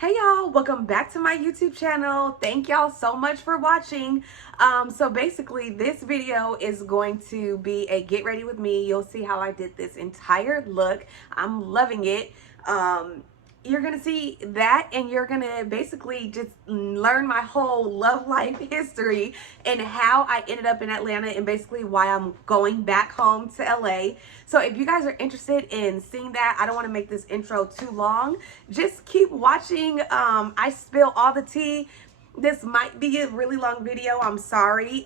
Hey y'all, welcome back to my YouTube channel. Thank y'all so much for watching. So basically this video is going to be a get ready with me. You'll see how I did this entire look. I'm loving it. You're gonna see that, and you're gonna basically just learn my whole love life history and how I ended up in Atlanta and basically why I'm going back home to LA. So if you guys are interested in seeing that, I don't want to make this intro too long. Just keep watching. I spill all the tea. This might be a really long video. I'm sorry,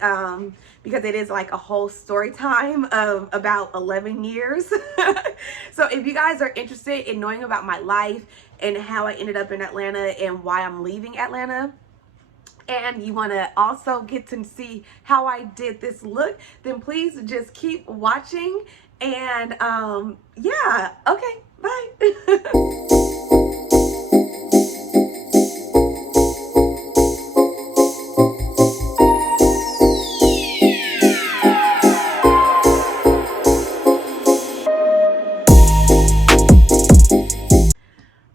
because it is like a whole story time of about 11 years. So if you guys are interested in knowing about my life and how I ended up in Atlanta and why I'm leaving Atlanta, and you want to also get to see how I did this look, then please just keep watching. And yeah, okay, bye.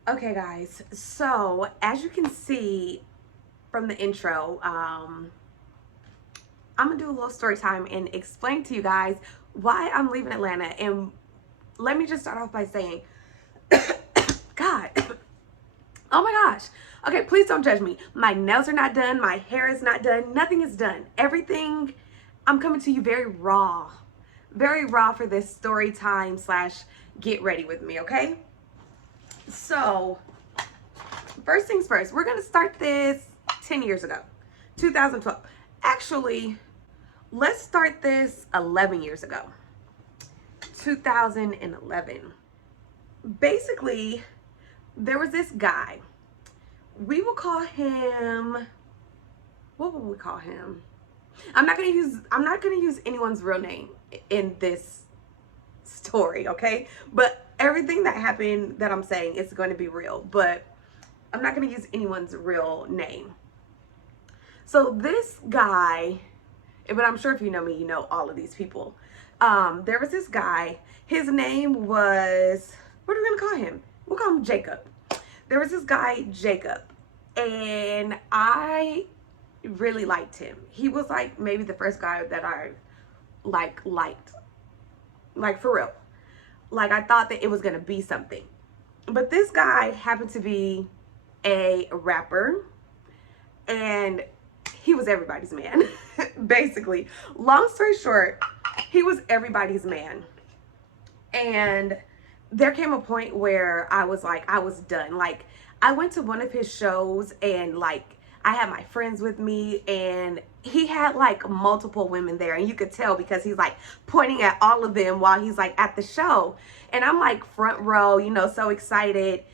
Okay guys, so as you can see from the intro, I'm gonna do a little story time and explain to you guys why I'm leaving Atlanta. And let me just start off by saying, God, oh my gosh. Okay, please don't judge me. My nails are not done, my hair is not done, nothing is done. Everything, I'm coming to you very raw for this story time / get ready with me, okay? So, first things first, we're gonna start this 10 years ago, 2012. Actually, let's start this 11 years ago, 2011. Basically, there was this guy. We will call him, what would we call him? I'm not gonna use anyone's real name in this story, okay? But everything that happened that I'm saying is going to be real, but I'm not going to use anyone's real name. So this guy, but I'm sure if you know me, you know all of these people. There was this guy. His name was, what are we going to call him? We'll call him Jacob. There was this guy, Jacob, and I really liked him. He was like maybe the first guy that I liked, like for real. Like I thought that it was gonna be something. But this guy happened to be a rapper, and he was everybody's man. Basically, long story short, he was everybody's man. And there came a point where I was like, I was done. Like, I went to one of his shows, and like I had my friends with me, and he had like multiple women there, and you could tell because he's like pointing at all of them while he's like at the show. And I'm like front row, you know, so excited.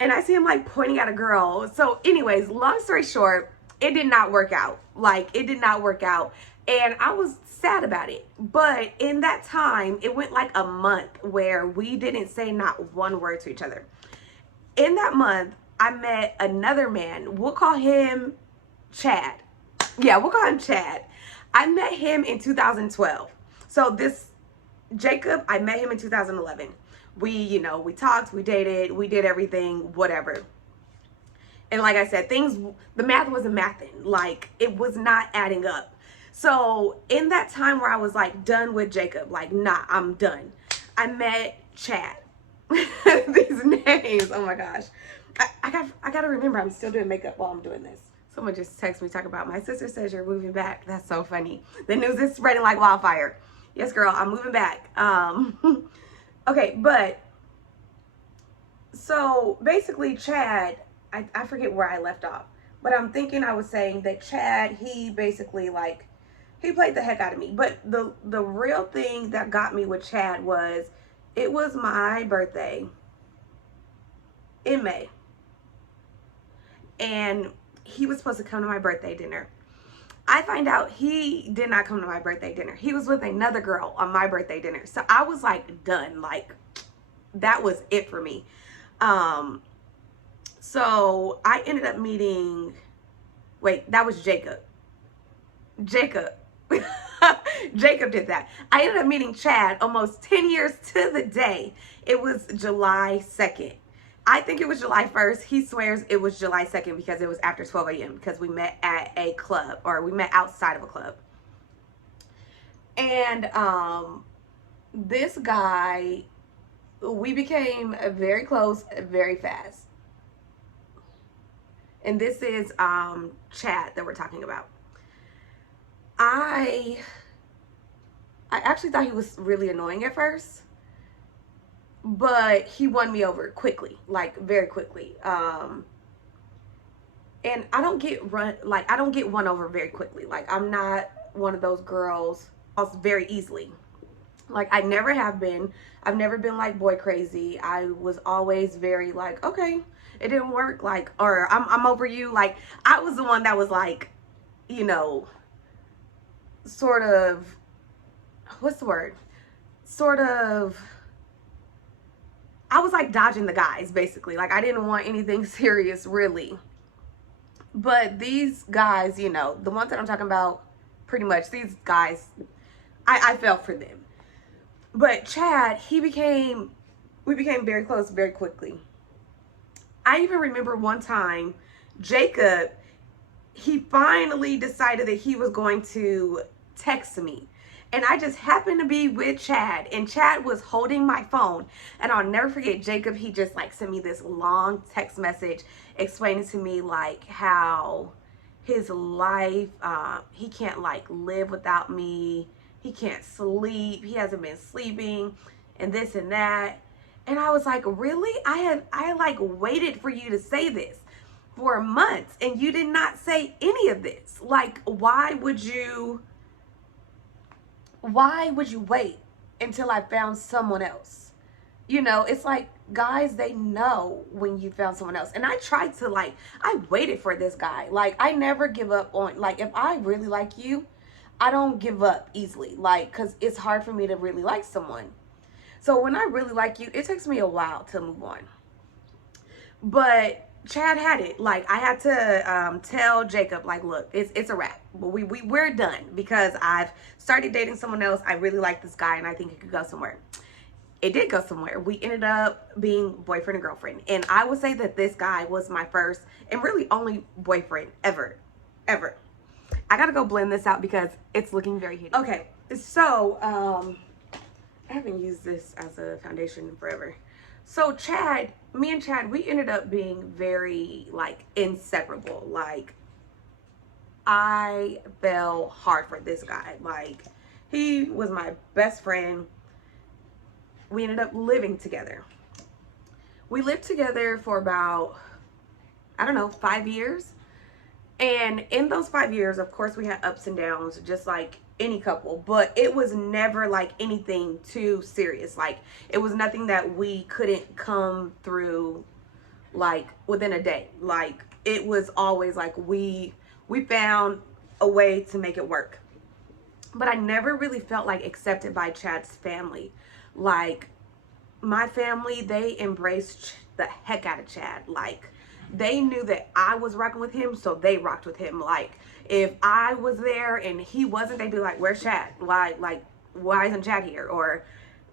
And I see him like pointing at a girl. So anyways, long story short, it did not work out. Like, it did not work out. And I was sad about it. But in that time, it went like a month where we didn't say not one word to each other. In that month, I met another man. We'll call him Chad. Yeah, we'll call him Chad. I met him in 2012. So this Jacob, I met him in 2011. We, you know, we talked, we dated, we did everything, whatever. And like I said, the math wasn't mathing. Like, it was not adding up. So in that time where I was like done with Jacob, like, nah, I'm done, I met Chad. These names, oh my gosh. I gotta remember I'm still doing makeup while I'm doing this. Someone just texted me talking about, my sister says you're moving back. That's so funny. The news is spreading like wildfire. Yes, girl, I'm moving back. Okay, but so basically Chad, I forget where I left off, but I'm thinking I was saying that Chad, he basically like, he played the heck out of me. But the real thing that got me with Chad was, it was my birthday in May, and he was supposed to come to my birthday dinner. I find out he did not come to my birthday dinner. He was with another girl on my birthday dinner. So I was like done. Like, that was it for me. So I ended up meeting, wait, that was Jacob. Jacob did that. I ended up meeting Chad almost 10 years to the day. It was July 2nd. I think it was July 1st. He swears it was July 2nd because it was after 12 a.m. because we met at a club, or we met outside of a club. And this guy, we became very close very fast. And this is Chad that we're talking about. I actually thought he was really annoying at first, but he won me over quickly, like very quickly. And I don't get won over very quickly. Like, I'm not one of those girls very easily. Like, I never have been. I've never been like boy crazy. I was always very like, okay, it didn't work, like, or I'm over you. Like, I was the one that was like, you know, sort of, what's the word? Sort of, I was like dodging the guys, basically. Like, I didn't want anything serious, really. But these guys, you know, the ones that I'm talking about, pretty much, these guys, I fell for them. But Chad, we became very close very quickly. I even remember one time, Jacob, he finally decided that he was going to text me. And I just happened to be with Chad, and Chad was holding my phone. And I'll never forget, Jacob, he just like sent me this long text message explaining to me like how his life, he can't like live without me. He can't sleep. He hasn't been sleeping and this and that. And I was like, really? I like waited for you to say this for months, and you did not say any of this. Like, why would you wait until I found someone else? You know, it's like, guys, they know when you found someone else. And I tried to, like, I waited for this guy. Like, I never give up on, like, if I really like you, I don't give up easily. Like, because it's hard for me to really like someone. So when I really like you, it takes me a while to move on. But Chad had it. Like, I had to tell Jacob, like, look, it's a wrap. We're done because I've started dating someone else. I really like this guy, and I think it could go somewhere. It did go somewhere. We ended up being boyfriend and girlfriend. And I would say that this guy was my first and really only boyfriend ever. I gotta go blend this out because it's looking very hideous. Okay, so I haven't used this as a foundation in forever. So Chad, me and Chad, we ended up being very, like, inseparable. Like, I fell hard for this guy. Like, he was my best friend. We ended up living together. We lived together for about, I don't know, 5 years. And in those 5 years, of course, we had ups and downs, just like any couple, but it was never like anything too serious. Like, it was nothing that we couldn't come through like within a day. Like, it was always like we found a way to make it work. But I never really felt like accepted by Chad's family. Like, my family, they embraced the heck out of Chad. Like, they knew that I was rocking with him, so they rocked with him. Like, if I was there and he wasn't, they'd be like, where's Chad? Why isn't Chad here? Or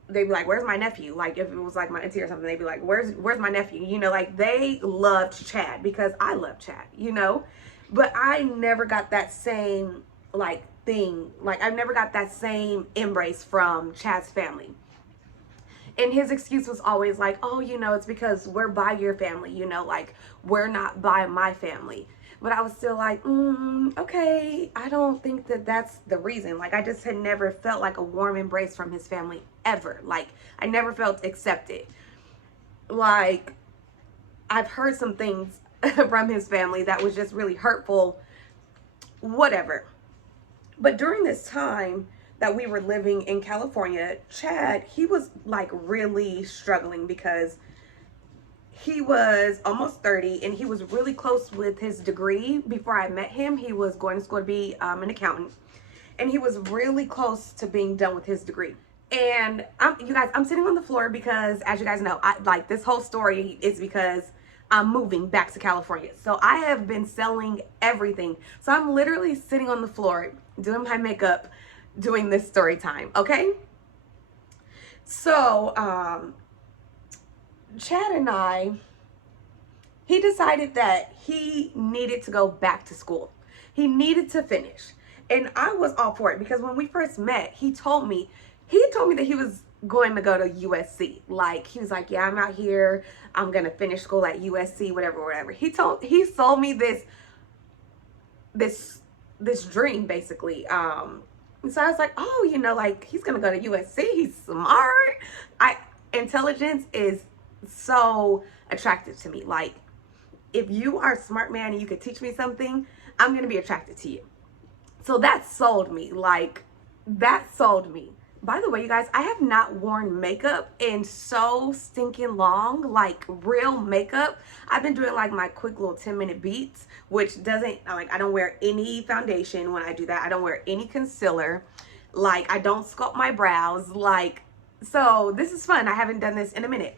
they'd be like, where's my nephew? Like, if it was like my auntie or something, they'd be like, where's my nephew? You know, like, they loved Chad because I loved Chad, you know? But I never got that same, like, thing. Like, I never got that same embrace from Chad's family. And his excuse was always like, oh, you know, it's because we're by your family, you know, like, we're not by my family. But I was still like, okay, I don't think that that's the reason. Like, I just had never felt like a warm embrace from his family ever. Like, I never felt accepted. Like, I've heard some things from his family that was just really hurtful, whatever. But during this time that we were living in California, Chad, he was like really struggling because he was almost 30 and he was really close with his degree. Before I met him, he was going to school to be an accountant, and he was really close to being done with his degree. And you guys, I'm sitting on the floor because, as you guys know, like, this whole story is because I'm moving back to California. So I have been selling everything. So I'm literally sitting on the floor doing my makeup, doing this story time, okay? So Chad and I, he decided that he needed to go back to school. He needed to finish. And I was all for it because when we first met, he told me that he was going to go to USC. Like, he was like, yeah, I'm out here. I'm going to finish school at USC, whatever. He sold me this dream, basically. So I was like, oh, like, he's going to go to USC. He's smart. Intelligence is so attractive to me. Like, if you are a smart man and you could teach me something, I'm going to be attracted to you. So that sold me. Like, that sold me. By the way, you guys, I have not worn makeup in so stinking long, like real makeup. I've been doing like my quick little 10-minute beats, which doesn't, like, I don't wear any foundation when I do that. I don't wear any concealer. Like, I don't sculpt my brows. Like, so this is fun. I haven't done this in a minute.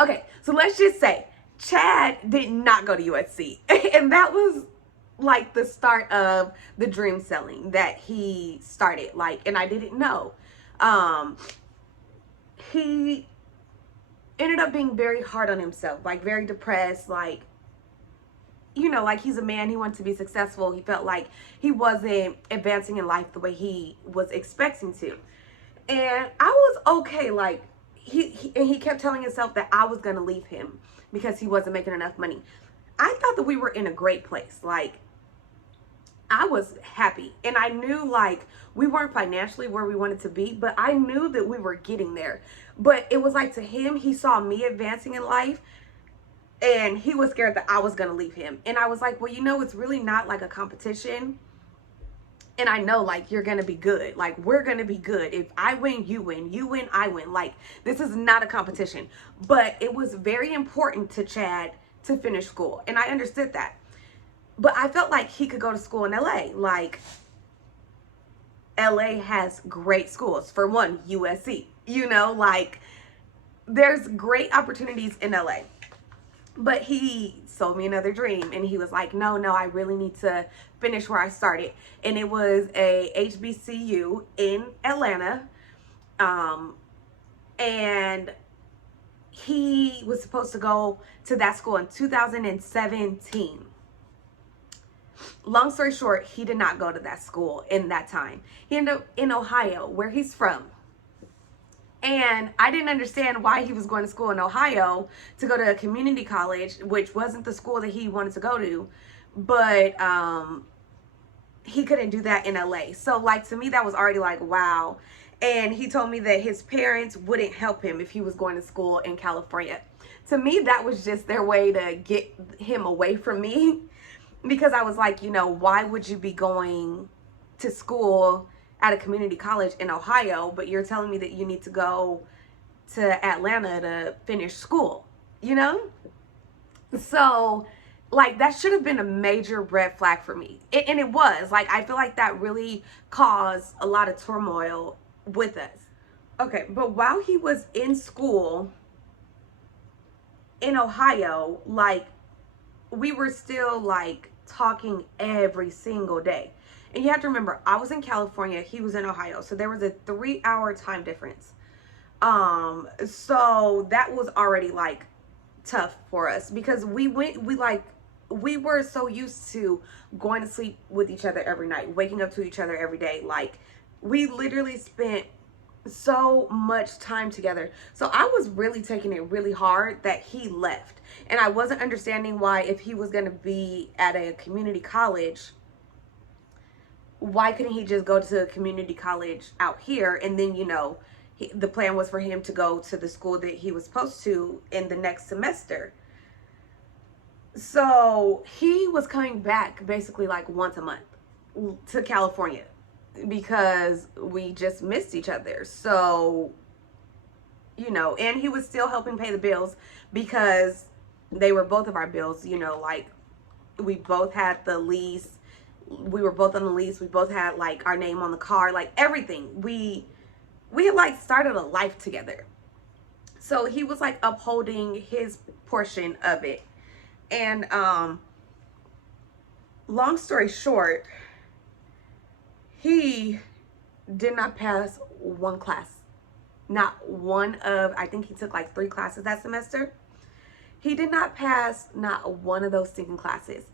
Okay, so let's just say Chad did not go to USC. And that was like the start of the dream selling that he started, like, and I didn't know. He ended up being very hard on himself, like very depressed, like, like, he's a man, he wants to be successful. He felt like he wasn't advancing in life the way he was expecting to. And I was okay, like, he kept telling himself that I was going to leave him because he wasn't making enough money. I thought that we were in a great place. Like, I was happy, and I knew, like, we weren't financially where we wanted to be, but I knew that we were getting there. But it was like, to him, he saw me advancing in life, and he was scared that I was going to leave him. And I was like, well, it's really not like a competition. And I know, like, you're going to be good. Like, we're going to be good. If I win, you win. You win, I win. Like, this is not a competition. But it was very important to Chad to finish school, and I understood that. But I felt like he could go to school in LA. Like, LA has great schools. For one, USC. Like, there's great opportunities in LA. But he sold me another dream, and he was like, no, I really need to finish where I started. And it was a HBCU in Atlanta. And he was supposed to go to that school in 2017. Long story short, he did not go to that school in that time. He ended up in Ohio, where he's from. And I didn't understand why he was going to school in Ohio to go to a community college, which wasn't the school that he wanted to go to. But he couldn't do that in LA. So, like, to me, that was already like, wow. And he told me that his parents wouldn't help him if he was going to school in California. To me, that was just their way to get him away from me. Because I was like, why would you be going to school at a community college in Ohio, but you're telling me that you need to go to Atlanta to finish school, So, like, that should have been a major red flag for me. And it was. Like, I feel like that really caused a lot of turmoil with us. Okay, but while he was in school in Ohio, like, we were still, like, talking every single day. And you have to remember, I was in California, he was in Ohio, so there was a 3-hour time difference. So that was already, like, tough for us, because we were so used to going to sleep with each other every night, waking up to each other every day. Like, we literally spent so much time together. So I was really taking it really hard that he left. And I wasn't understanding why, if he was going to be at a community college, why couldn't he just go to a community college out here? And then, the plan was for him to go to the school that he was supposed to in the next semester. So he was coming back basically like once a month to California, because we just missed each other. So, and he was still helping pay the bills, because they were both of our bills, like, we both had the lease. We were both on the lease. We both had, like, our name on the car, like, everything. We had, like, started a life together. So he was, like, upholding his portion of it. And long story short, he did not pass one class. Not one of, I think he took like 3 classes that semester. He did not pass not one of those stinking classes.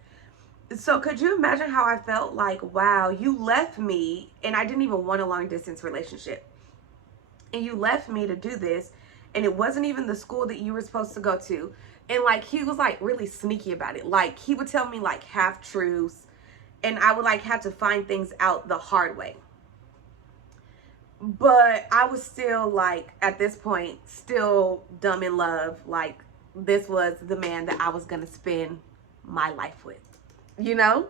So could you imagine how I felt? Like, wow, you left me, and I didn't even want a long distance relationship. And you left me to do this, and it wasn't even the school that you were supposed to go to. And like, he was like really sneaky about it. Like, he would tell me like half truths, and I would like have to find things out the hard way. But I was still like, at this point, still dumb in love. Like, this was the man that I was gonna spend my life with, you know?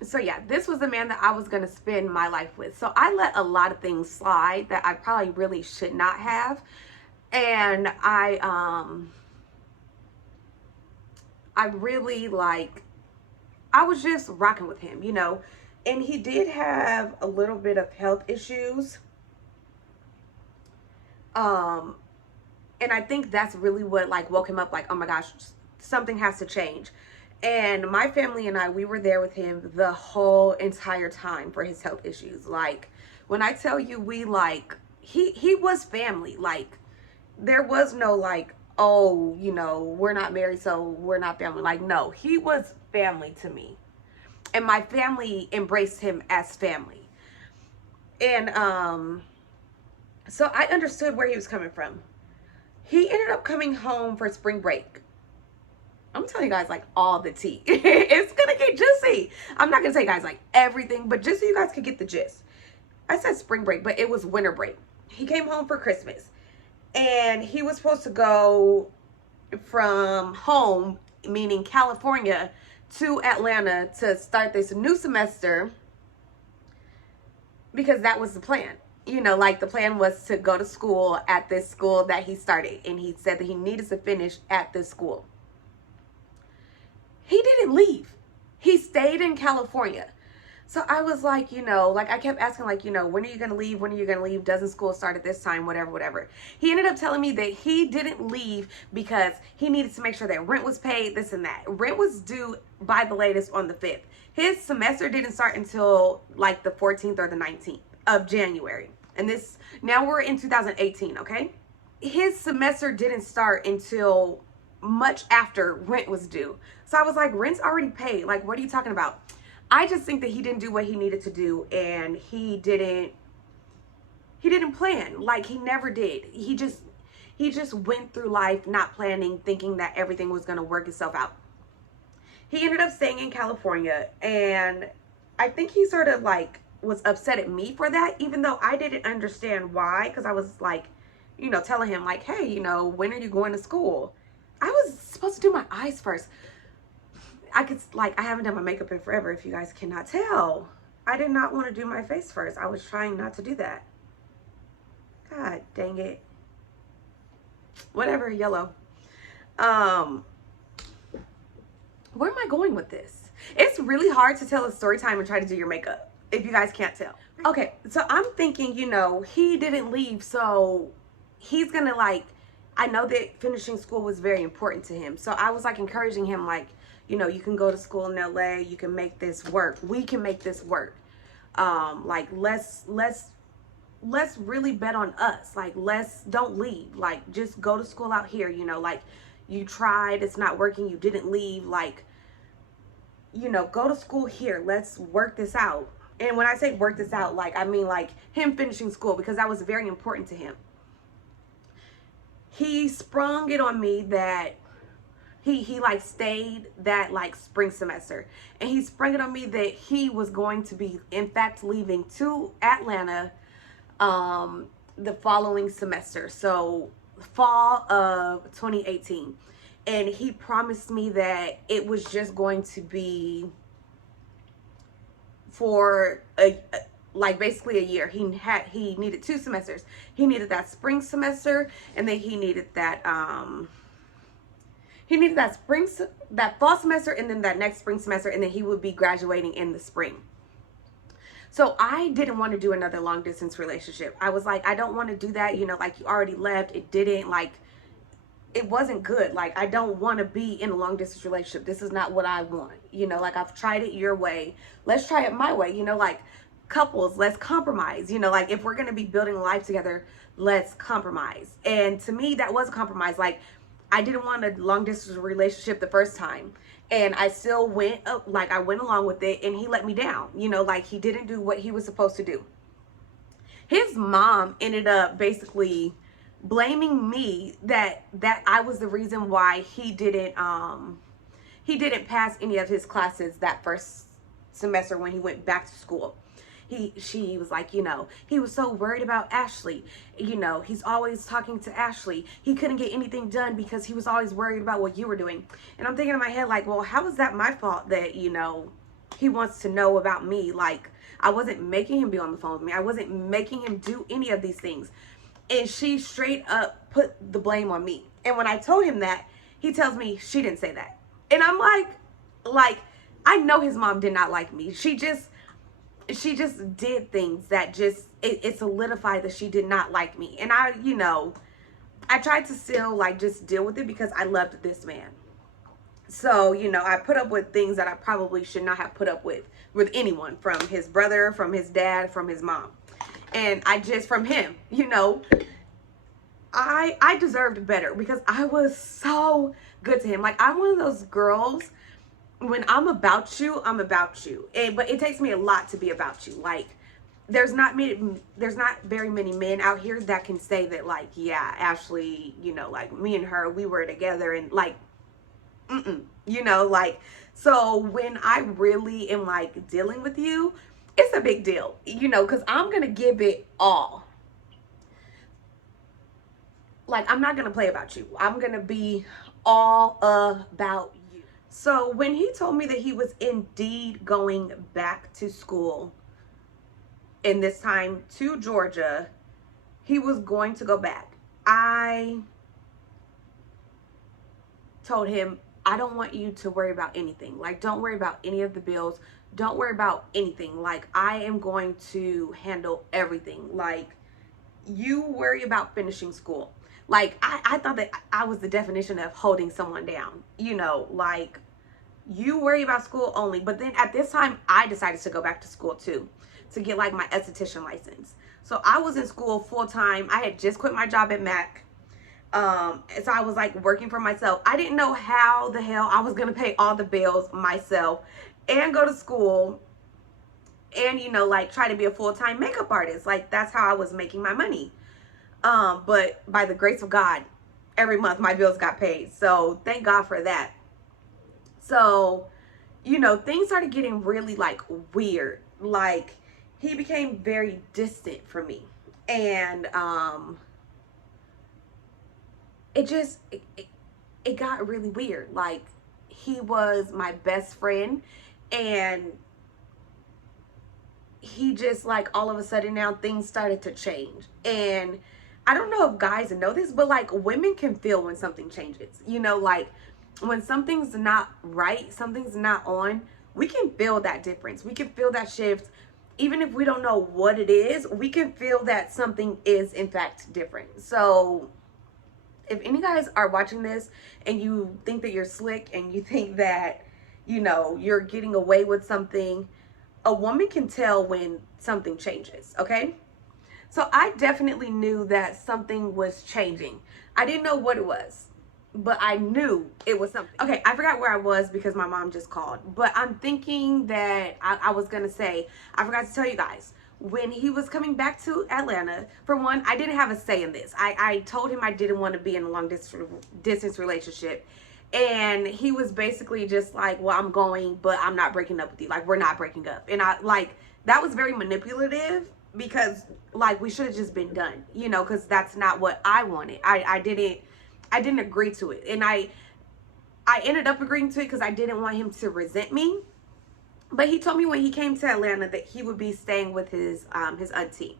So yeah, this was the man that I was gonna spend my life with. So I let a lot of things slide that I probably really should not have. And I really like, I was just rocking with him, you know? And he did have a little bit of health issues. And I think that's really what like woke him up, like, oh my gosh, something has to change. And my family and I, we were there with him the whole entire time for his health issues. Like, when I tell you, we like, he was family. Like, there was no like, oh, you know, we're not married, so we're not family. Like, no, he was family to me. And my family embraced him as family. And so I understood where he was coming from. He ended up coming home for spring break. I'm telling you guys like all the tea. It's gonna get juicy. I'm not gonna tell you guys like everything, but just so you guys could get the gist. I said spring break, but it was winter break. He came home for Christmas, and he was supposed to go from home, meaning California, to Atlanta to start this new semester, because that was the plan. You know, like the plan was to go to school at this school that he started, and he said that he needed to finish at this school. He didn't leave. He stayed in California. So I was like, you know, like I kept asking like, you know, when are you going to leave? When are you going to leave? Doesn't school start at this time? Whatever, whatever. He ended up telling me that he didn't leave because he needed to make sure that rent was paid, this and that. Rent was due by the latest on the 5th. His semester didn't start until like the 14th or the 19th of January. And this, now we're in 2018, okay? His semester didn't start until much after rent was due. So I was like, rent's already paid. Like, what are you talking about? I just think that he didn't do what he needed to do, and he didn't plan. Like, he never did. He just went through life not planning, thinking that everything was going to work itself out. He ended up staying in California, and I think he sort of like was upset at me for that, even though I didn't understand why, because I was like, you know, telling him like, hey, you know, when are you going to school? I was supposed to do my eyes first. I haven't done my makeup in forever, if you guys cannot tell. I did not want to do my face first. I was trying not to do that. God dang it. Whatever, yellow. Where am I going with this? It's really hard to tell a story time and try to do your makeup, if you guys can't tell. Okay, so I'm thinking, you know, he didn't leave, so he's gonna like, I know that finishing school was very important to him. So I was like encouraging him, like, you know, you can go to school in LA, you can make this work. We can make this work. Like, let's really bet on us. Like, don't leave. Like, just go to school out here, you know, like, you tried, it's not working, you didn't leave. Like, you know, go to school here. Let's work this out. And when I say work this out, like, I mean like him finishing school, because that was very important to him. He sprung it on me that he like stayed that like spring semester, and he sprung it on me that he was going to be in fact leaving to Atlanta the following semester, so fall of 2018. And he promised me that it was just going to be for like basically a year. He needed 2 semesters. He needed that spring semester, and then he needed that that fall semester, and then that next spring semester, and then he would be graduating in the spring. So I didn't want to do another long distance relationship. I was like, I don't want to do that, you know, like, you already left. It wasn't good. Like, I don't want to be in a long distance relationship. This is not what I want. You know, like, I've tried it your way. Let's try it my way. You know, like, couples, let's compromise. You know, like, if we're going to be building a life together, let's compromise. And to me, that was a compromise. Like, I didn't want a long distance relationship the first time. And I still went up, like I went along with it, and he let me down. You know, like he didn't do what he was supposed to do. His mom ended up basically blaming me that I was the reason why he didn't pass any of his classes that first semester when he went back to school. She was like, you know, he was so worried about Ashley. You know, he's always talking to Ashley. He couldn't get anything done because he was always worried about what you were doing. And I'm thinking in my head, like, well, how is that my fault that, you know, he wants to know about me? Like, I wasn't making him be on the phone with me. I wasn't making him do any of these things. And she straight up put the blame on me. And when I told him that, he tells me she didn't say that. And I'm like, I know his mom did not like me. She just did things that just, it solidified that she did not like me. And I, you know, I tried to still like just deal with it because I loved this man. So, you know, I put up with things that I probably should not have put up with anyone, from his brother, from his dad, from his mom. And from him, you know, I deserved better because I was so good to him. Like, I'm one of those girls, when I'm about you, I'm about you. But it takes me a lot to be about you. Like, there's not very many men out here that can say that, like, yeah, Ashley, you know, like, me and her, we were together, and like, you know, like, so when I really am like dealing with you, it's a big deal, you know, because I'm gonna give it all. Like, I'm not gonna play about you. I'm gonna be all about you. So when he told me that he was indeed going back to school, and this time to Georgia, he was going to go back, I told him, I don't want you to worry about anything. Like, don't worry about any of the bills. Don't worry about anything. Like, I am going to handle everything. Like, you worry about finishing school. Like, I thought that I was the definition of holding someone down. You know, like, you worry about school only. But then at this time, I decided to go back to school too, to get like my esthetician license. So I was in school full time. I had just quit my job at Mac. So I was like working for myself. I didn't know how the hell I was gonna pay all the bills myself and go to school and, you know, like try to be a full-time makeup artist. Like, that's how I was making my money. But by the grace of God, every month my bills got paid. So thank God for that. So, you know, things started getting really like weird. Like, he became very distant from me. And, it got really weird. Like, he was my best friend, and he just, like, all of a sudden now things started to change. And I don't know if guys know this, but like, women can feel when something changes. You know, like, when something's not right, something's not on, we can feel that difference. We can feel that shift. Even if we don't know what it is, we can feel that something is in fact different. So if any guys are watching this and you think that you're slick and you think that, you know, you're getting away with something, a woman can tell when something changes, okay? So I definitely knew that something was changing. I didn't know what it was, but I knew it was something. Okay, I forgot where I was because my mom just called, but I'm thinking that I was gonna say, I forgot to tell you guys, when he was coming back to Atlanta, for one, I didn't have a say in this. I told him I didn't want to be in a long distance relationship. And he was basically just like, well, I'm going, but I'm not breaking up with you. Like, we're not breaking up. And that was very manipulative, because like, we should have just been done, you know, because that's not what I wanted. I didn't agree to it. And I ended up agreeing to it because I didn't want him to resent me. But he told me when he came to Atlanta that he would be staying with his auntie.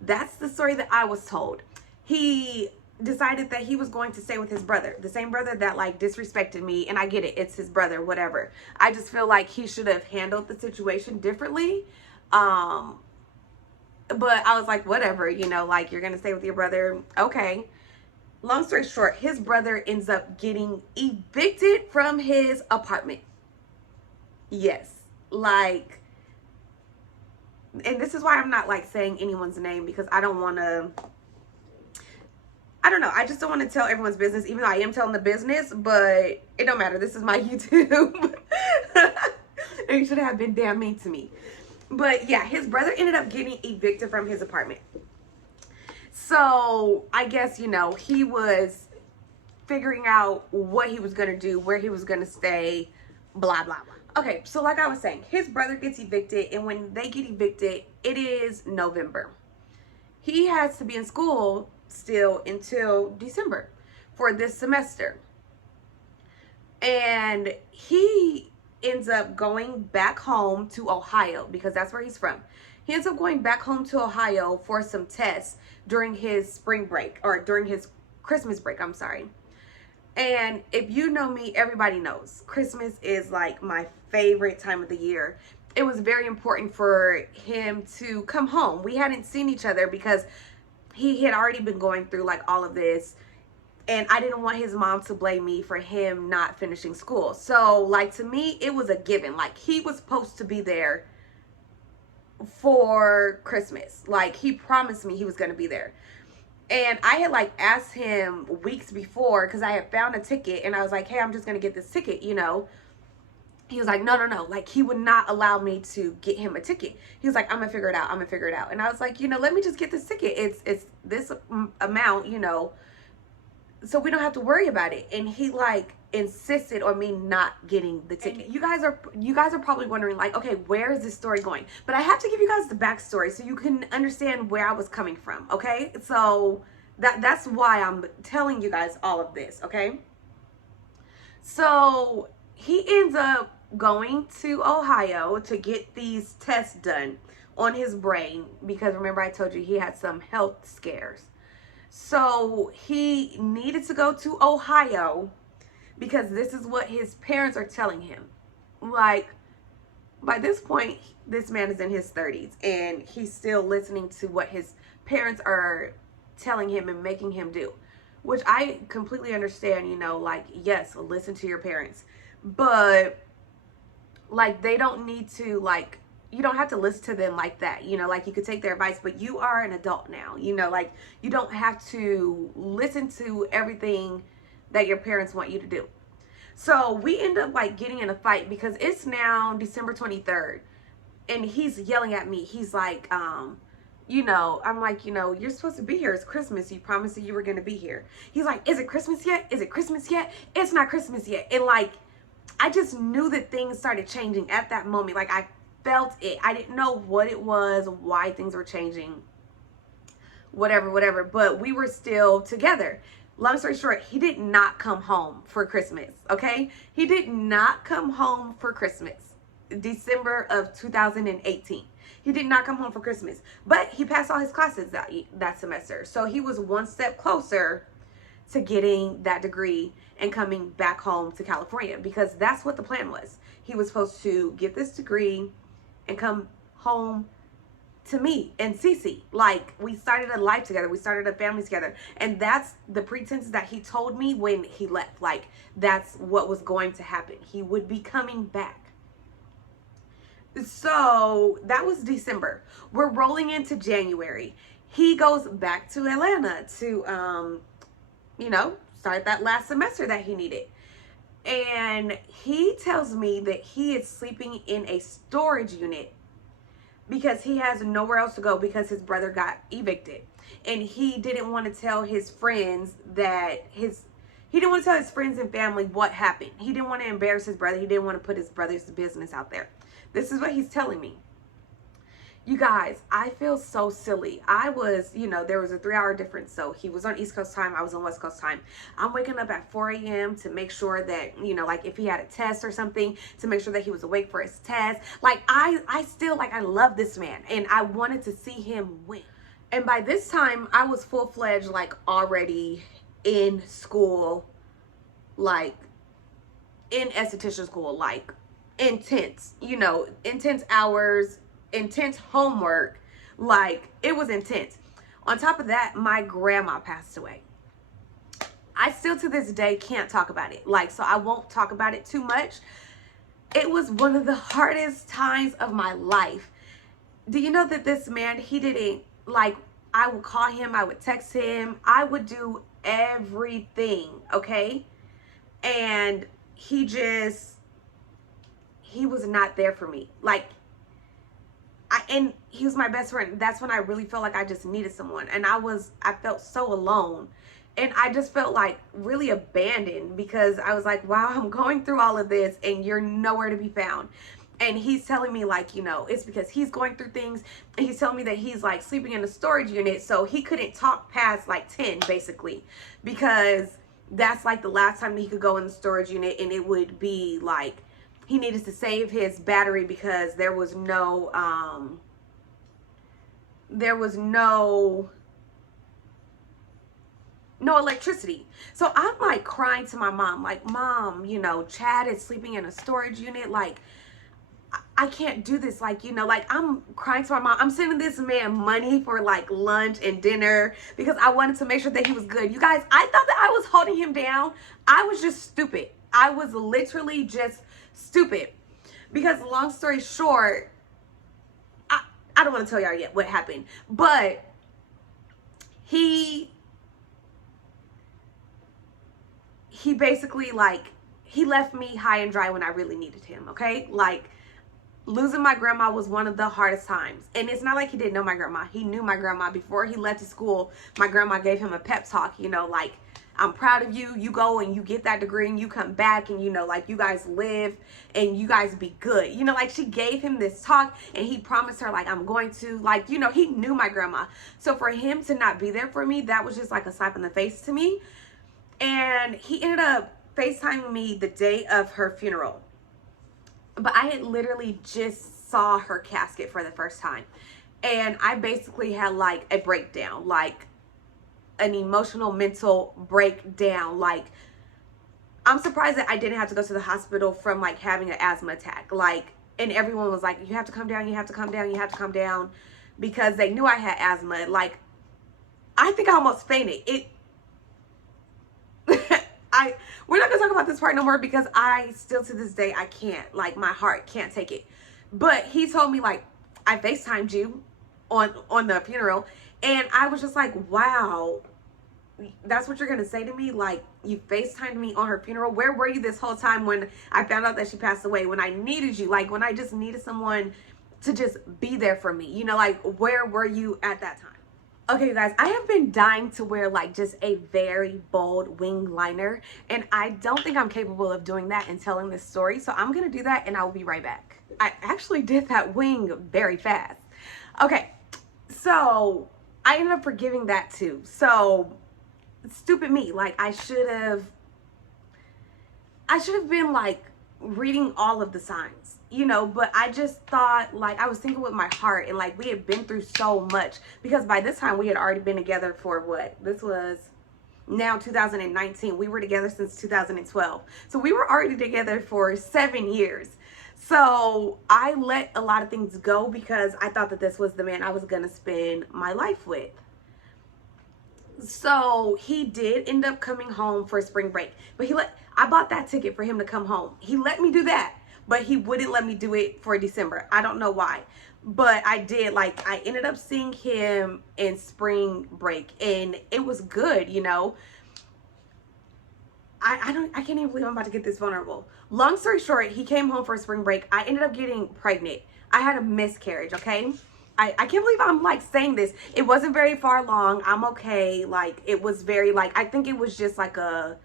That's the story that I was told. He decided that he was going to stay with his brother, the same brother that like disrespected me. And I get it, it's his brother, whatever. I just feel like he should have handled the situation differently. But I was like, whatever, you know, like, you're gonna stay with your brother, okay. Long story short, his brother ends up getting evicted from his apartment. Yes. Like, and this is why I'm not like saying anyone's name, because I don't want I don't know. I just don't want to tell everyone's business, even though I am telling the business, but it don't matter. This is my YouTube. And you should have been damn mean to me. But yeah, his brother ended up getting evicted from his apartment. So I guess, you know, he was figuring out what he was going to do, where he was going to stay, blah, blah, blah. Okay, so like I was saying, his brother gets evicted, and when they get evicted, it is November. He has to be in school still until December for this semester. And he ends up going back home to Ohio because that's where he's from. He ends up going back home to Ohio for some tests during his spring break, or during his Christmas break, I'm sorry. And if you know me, everybody knows Christmas is like my favorite time of the year. It was very important for him to come home. We hadn't seen each other because he had already been going through like all of this. And I didn't want his mom to blame me for him not finishing school. So like, to me, it was a given. Like, he was supposed to be there for Christmas. Like, he promised me he was going to be there. And I had like asked him weeks before, because I had found a ticket, and I was like, hey, I'm just going to get this ticket, you know. He was like, no. Like, he would not allow me to get him a ticket. He was like, I'm going to figure it out. And I was like, you know, let me just get this ticket. It's this amount, you know, so we don't have to worry about it. And he like insisted on me not getting the ticket. And you guys are probably wondering like, okay, where is this story going? But I have to give you guys the backstory so you can understand where I was coming from. Okay, so that's why I'm telling you guys all of this. Okay, so he ends up going to Ohio to get these tests done on his brain, because remember I told you he had some health scares. So he needed to go to Ohio because this is what his parents are telling him. Like, by this point, this man is in his 30s and he's still listening to what his parents are telling him and making him do, which I completely understand, you know, like, yes, listen to your parents, but like, they don't need to, like, you don't have to listen to them like that, you know, like, you could take their advice, but you are an adult now, you know, like, you don't have to listen to everything that your parents want you to do. So we end up like getting in a fight because it's now December 23rd and he's yelling at me. He's like, you know, I'm like, you know, you're supposed to be here. It's Christmas. You promised that you were going to be here. He's like, is it Christmas yet? Is it Christmas yet? It's not Christmas yet. And like, I just knew that things started changing at that moment. Like, I felt it. I didn't know what it was, why things were changing, whatever, but we were still together. Long story short, he did not come home for Christmas, okay? He did not come home for Christmas, December of 2018. He did not come home for Christmas, but he passed all his classes that semester. So he was one step closer to getting that degree and coming back home to California, because that's what the plan was. He was supposed to get this degree and come home to me and Cece. Like, we started a life together, we started a family together, and that's the pretenses that he told me when he left. Like, that's what was going to happen. He would be coming back. So that was December. We're rolling into January. He goes back to Atlanta to you know, start that last semester that he needed. And he tells me that he is sleeping in a storage unit because he has nowhere else to go because his brother got evicted. And he didn't want to tell his friends that he didn't want to tell his friends and family what happened. He didn't want to embarrass his brother. He didn't want to put his brother's business out there. This is what he's telling me. You guys, I feel so silly. I was, you know, there was a 3-hour difference. So he was on East Coast time. I was on West Coast time. I'm waking up at 4 a.m. to make sure that, you know, like, if he had a test or something, to make sure that he was awake for his test. Like, I still, like, I love this man and I wanted to see him win. And by this time, I was full-fledged, like, already in school, like, in esthetician school, like, intense, you know, intense hours, intense homework. Like, it was intense. On top of that, my grandma passed away. I still to this day can't talk about it. Like, so I won't talk about it too much. It was one of the hardest times of my life. Do you know that this man, he didn't, like, I would call him, I would text him, I would do everything, okay? And he was not there for me. Like, and he was my best friend. That's when I really felt like I just needed someone. And I felt so alone. And I just felt like really abandoned, because I was like, wow, I'm going through all of this and you're nowhere to be found. And he's telling me, like, you know, it's because he's going through things. And he's telling me that he's like sleeping in a storage unit. So he couldn't talk past like 10 basically, because that's like the last time he could go in the storage unit. And it would be like, he needed to save his battery because there was no electricity. So I'm like crying to my mom, like, Mom, you know, Chad is sleeping in a storage unit. Like, I can't do this. Like, you know, like, I'm crying to my mom. I'm sending this man money for like lunch and dinner because I wanted to make sure that he was good. You guys, I thought that I was holding him down. I was just stupid. I was literally just stupid. Because long story short, I don't want to tell y'all yet what happened, but he basically, like, he left me high and dry when I really needed him, okay? Like, losing my grandma was one of the hardest times. And it's not like he didn't know my grandma. He knew my grandma. Before he left to school, my grandma gave him a pep talk, you know, like, I'm proud of you. You go and you get that degree and you come back and, you know, like, you guys live and you guys be good. You know, like, she gave him this talk and he promised her, like, I'm going to, like, you know, he knew my grandma. So for him to not be there for me, that was just like a slap in the face to me. And he ended up FaceTiming me the day of her funeral. But I had literally just saw her casket for the first time. And I basically had like a breakdown, like an emotional, mental breakdown. Like, I'm surprised that I didn't have to go to the hospital from like having an asthma attack. Like, and everyone was like, you have to calm down, you have to calm down, you have to calm down, because they knew I had asthma. Like, I think I almost fainted. We're not gonna talk about this part no more, because I still to this day, I can't, like, my heart can't take it. But he told me, like, I FaceTimed you on the funeral, and I was just like, wow, that's what you're gonna say to me? Like, you FaceTimed me on her funeral? Where were you this whole time when I found out that she passed away, when I needed you, like, when I just needed someone to just be there for me, you know? Like, where were you at that time? Okay, you guys, I have been dying to wear like just a very bold wing liner, and I don't think I'm capable of doing that and telling this story. So I'm gonna do that and I will be right back. I actually did that wing very fast. Okay, so I ended up forgiving that too. So stupid me, like, I should have been like reading all of the signs, you know, but I just thought, like, I was thinking with my heart, and like, we had been through so much, because by this time we had already been together for what, this was now 2019. We were together since 2012, so we were already together for 7 years. So I let a lot of things go because I thought that this was the man I was gonna spend my life with. So he did end up coming home for spring break, but I bought that ticket for him to come home. He let me do that, but he wouldn't let me do it for December. I don't know why, but I did. Like, I ended up seeing him in spring break, and it was good, you know. I can't even believe I'm about to get this vulnerable. Long story short, he came home for spring break. I ended up getting pregnant. I had a miscarriage, okay? I can't believe I'm like saying this. It wasn't very far along. I'm okay. Like, it was very, like, I think it was just like a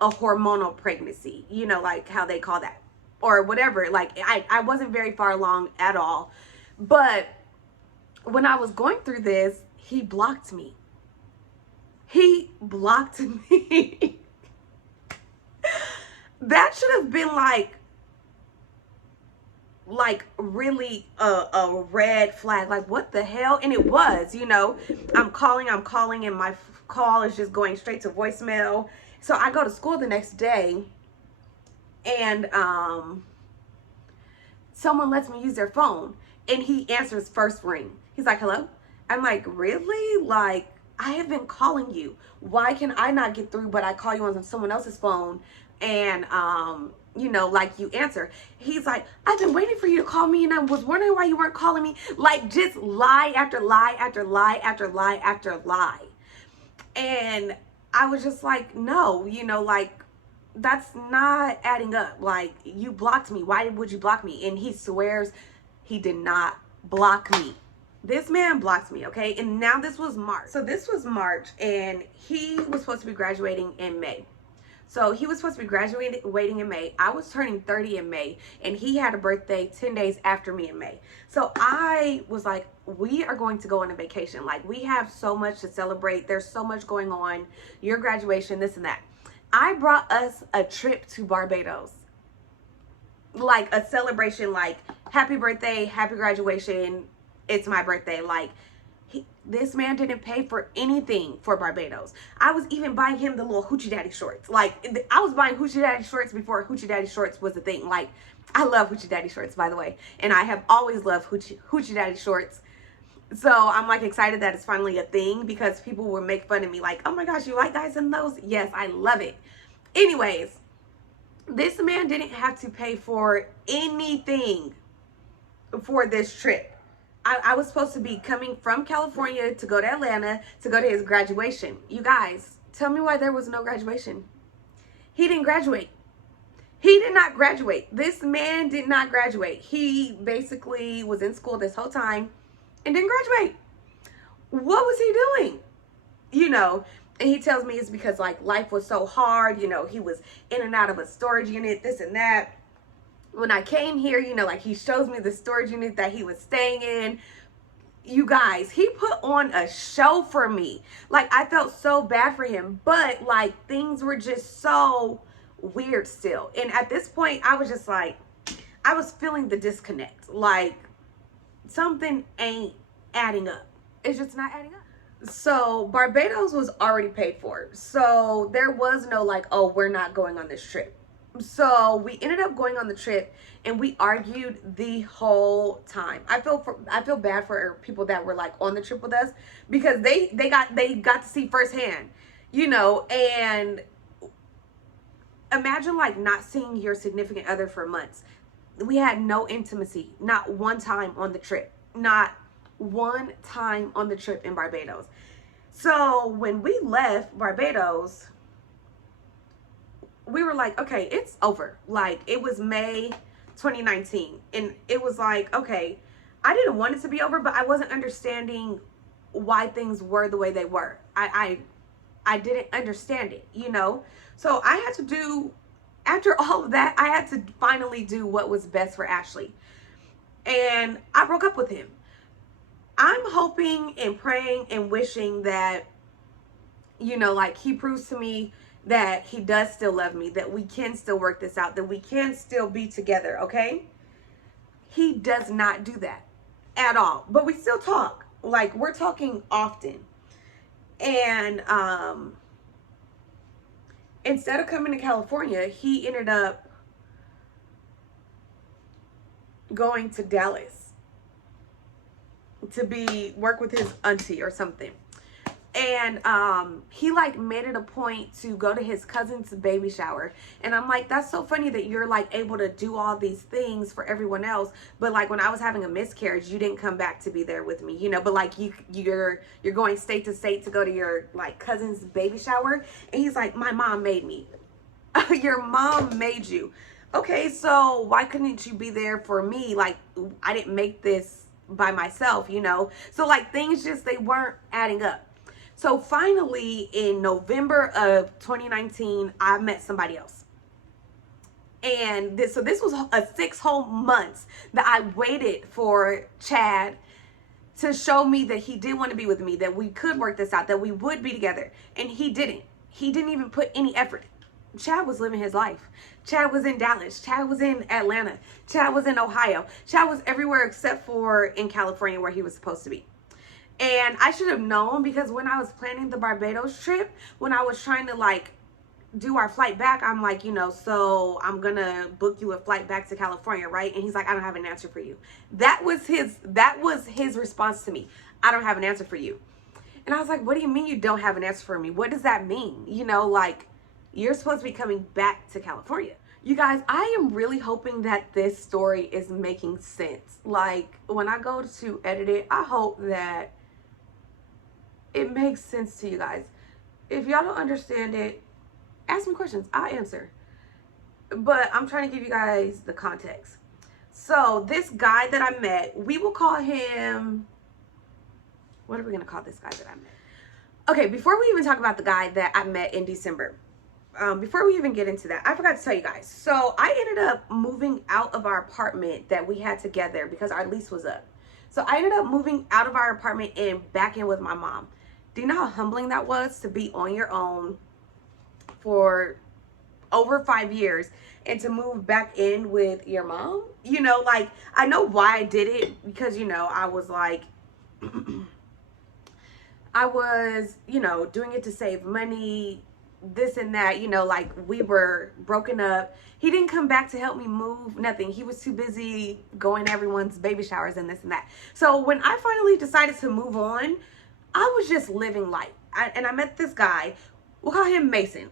hormonal pregnancy, you know, like how they call that, or whatever. Like, I wasn't very far along at all. But when I was going through this, he blocked me. He blocked me. That should have been like really a red flag. Like, what the hell? And it was, you know, I'm calling, and my call is just going straight to voicemail. So I go to school the next day, and someone lets me use their phone, and he answers first ring. He's like, hello? I'm like, really? Like, I have been calling you. Why can I not get through, but I call you on someone else's phone, and you know, like, you answer. He's like, I've been waiting for you to call me, and I was wondering why you weren't calling me. Like, just lie after lie after lie after lie after lie. And I was just like, no, you know, like, that's not adding up. Like, you blocked me. Why would you block me? And he swears he did not block me. This man blocked me, okay? And now this was March. So this was March, and he was supposed to be graduating in May. So he was supposed to be graduating in May. I was turning 30 in May, and he had a birthday 10 days after me in May. So I was like, we are going to go on a vacation. Like, we have so much to celebrate. There's so much going on. Your graduation, this and that. I brought us a trip to Barbados. Like a celebration, like, happy birthday, happy graduation, it's my birthday. Like, this man didn't pay for anything for Barbados. I was even buying him the little hoochie daddy shorts. Like, I was buying hoochie daddy shorts before hoochie daddy shorts was a thing. Like, I love hoochie daddy shorts, by the way, and I have always loved hoochie daddy shorts. So I'm like excited that it's finally a thing, because people will make fun of me like, oh my gosh, you like guys in those? Yes, I love it. Anyways, this man didn't have to pay for anything for this trip. I was supposed to be coming from California to go to Atlanta to go to his graduation. You guys, tell me why there was no graduation. He didn't graduate. He did not graduate. This man did not graduate. He basically was in school this whole time and didn't graduate. What was he doing? You know, and he tells me it's because, like, life was so hard. You know, he was in and out of a storage unit, this and that. When I came here, you know, like, he shows me the storage unit that he was staying in. You guys, he put on a show for me. Like, I felt so bad for him, but, like, things were just so weird still. And at this point, I was just like, I was feeling the disconnect. Like, something ain't adding up. It's just not adding up. So Barbados was already paid for. So there was no like, oh, we're not going on this trip. So we ended up going on the trip, and we argued the whole time. I feel bad for people that were like on the trip with us, because they got to see firsthand, you know. And imagine like not seeing your significant other for months. We had no intimacy, not one time on the trip, not one time on the trip in Barbados. So when we left Barbados, we were like, okay, it's over. Like, it was May 2019, and it was like, okay, I didn't want it to be over, but I wasn't understanding why things were the way they were. I didn't understand it, you know. So I had to do, after all of that, I had to finally do what was best for Ashley, and I broke up with him. I'm hoping and praying and wishing that, you know, like, he proves to me that he does still love me, that we can still work this out, that we can still be together, okay? He does not do that at all. But we still talk. Like, we're talking often. And instead of coming to California, he ended up going to Dallas to work with his auntie or something. And he like made it a point to go to his cousin's baby shower. And I'm like, that's so funny that you're like able to do all these things for everyone else, but like when I was having a miscarriage, you didn't come back to be there with me, you know. But like you're going state to state to go to your like cousin's baby shower. And he's like, my mom made me. Your mom made you. Okay, so why couldn't you be there for me? Like, I didn't make this by myself, you know. So like things just, they weren't adding up. So finally, in November of 2019, I met somebody else. And this was a 6 whole months that I waited for Chad to show me that he did want to be with me, that we could work this out, that we would be together. And he didn't. He didn't even put any effort. Chad was living his life. Chad was in Dallas. Chad was in Atlanta. Chad was in Ohio. Chad was everywhere except for in California, where he was supposed to be. And I should have known, because when I was planning the Barbados trip, when I was trying to like do our flight back, I'm like, you know, so I'm gonna book you a flight back to California, right? And he's like, I don't have an answer for you. That was his response to me. I don't have an answer for you. And I was like, what do you mean you don't have an answer for me? What does that mean? You know, like, you're supposed to be coming back to California. You guys, I am really hoping that this story is making sense. Like, when I go to edit it, I hope that it makes sense to you guys. If y'all don't understand it, ask me questions. I'll answer. But I'm trying to give you guys the context. So this guy that I met, we will call him, what are we going to call this guy that I met? Okay, before we even talk about the guy that I met in December, before we even get into that, I forgot to tell you guys. So I ended up moving out of our apartment that we had together because our lease was up. So I ended up moving out of our apartment and back in with my mom. Do you know how humbling that was to be on your own for over 5 years and to move back in with your mom? You know, like, I know why I did it, because, you know, I was like, I was, you know, doing it to save money, this and that, you know, like, we were broken up. He didn't come back to help me move, nothing. He was too busy going to everyone's baby showers and this and that. So when I finally decided to move on, I was just living life. And I met this guy, we'll call him Mason.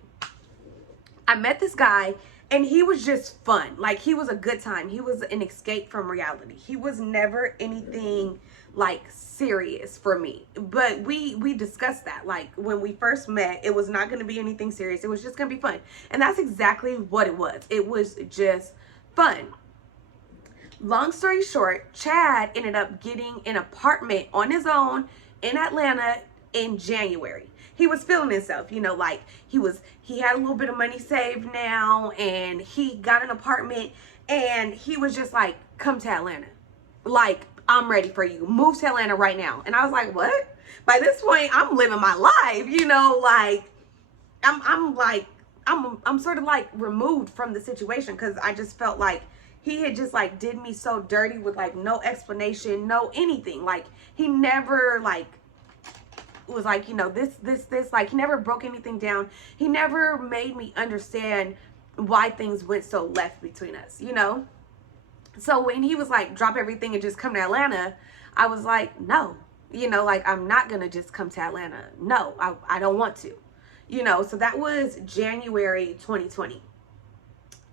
I met this guy and he was just fun. Like, he was a good time. He was an escape from reality. He was never anything like serious for me. But we discussed that. Like, when we first met, it was not going to be anything serious. It was just going to be fun. And that's exactly what it was. It was just fun. Long story short, Chad ended up getting an apartment on his own in Atlanta in January. He was feeling himself, you know, like, he had a little bit of money saved now, and he got an apartment, and he was just like, come to Atlanta. Like, I'm ready for you. Move to Atlanta right now. And I was like, what? By this point, I'm living my life, you know, like, I'm sort of like removed from the situation, because I just felt like he had just like did me so dirty with like no explanation, no anything. Like, he never like was like, you know, this, like, he never broke anything down. He never made me understand why things went so left between us, you know? So when he was like, drop everything and just come to Atlanta, I was like, no, you know, like, I'm not gonna just come to Atlanta. No, I don't want to, you know? So that was January 2020.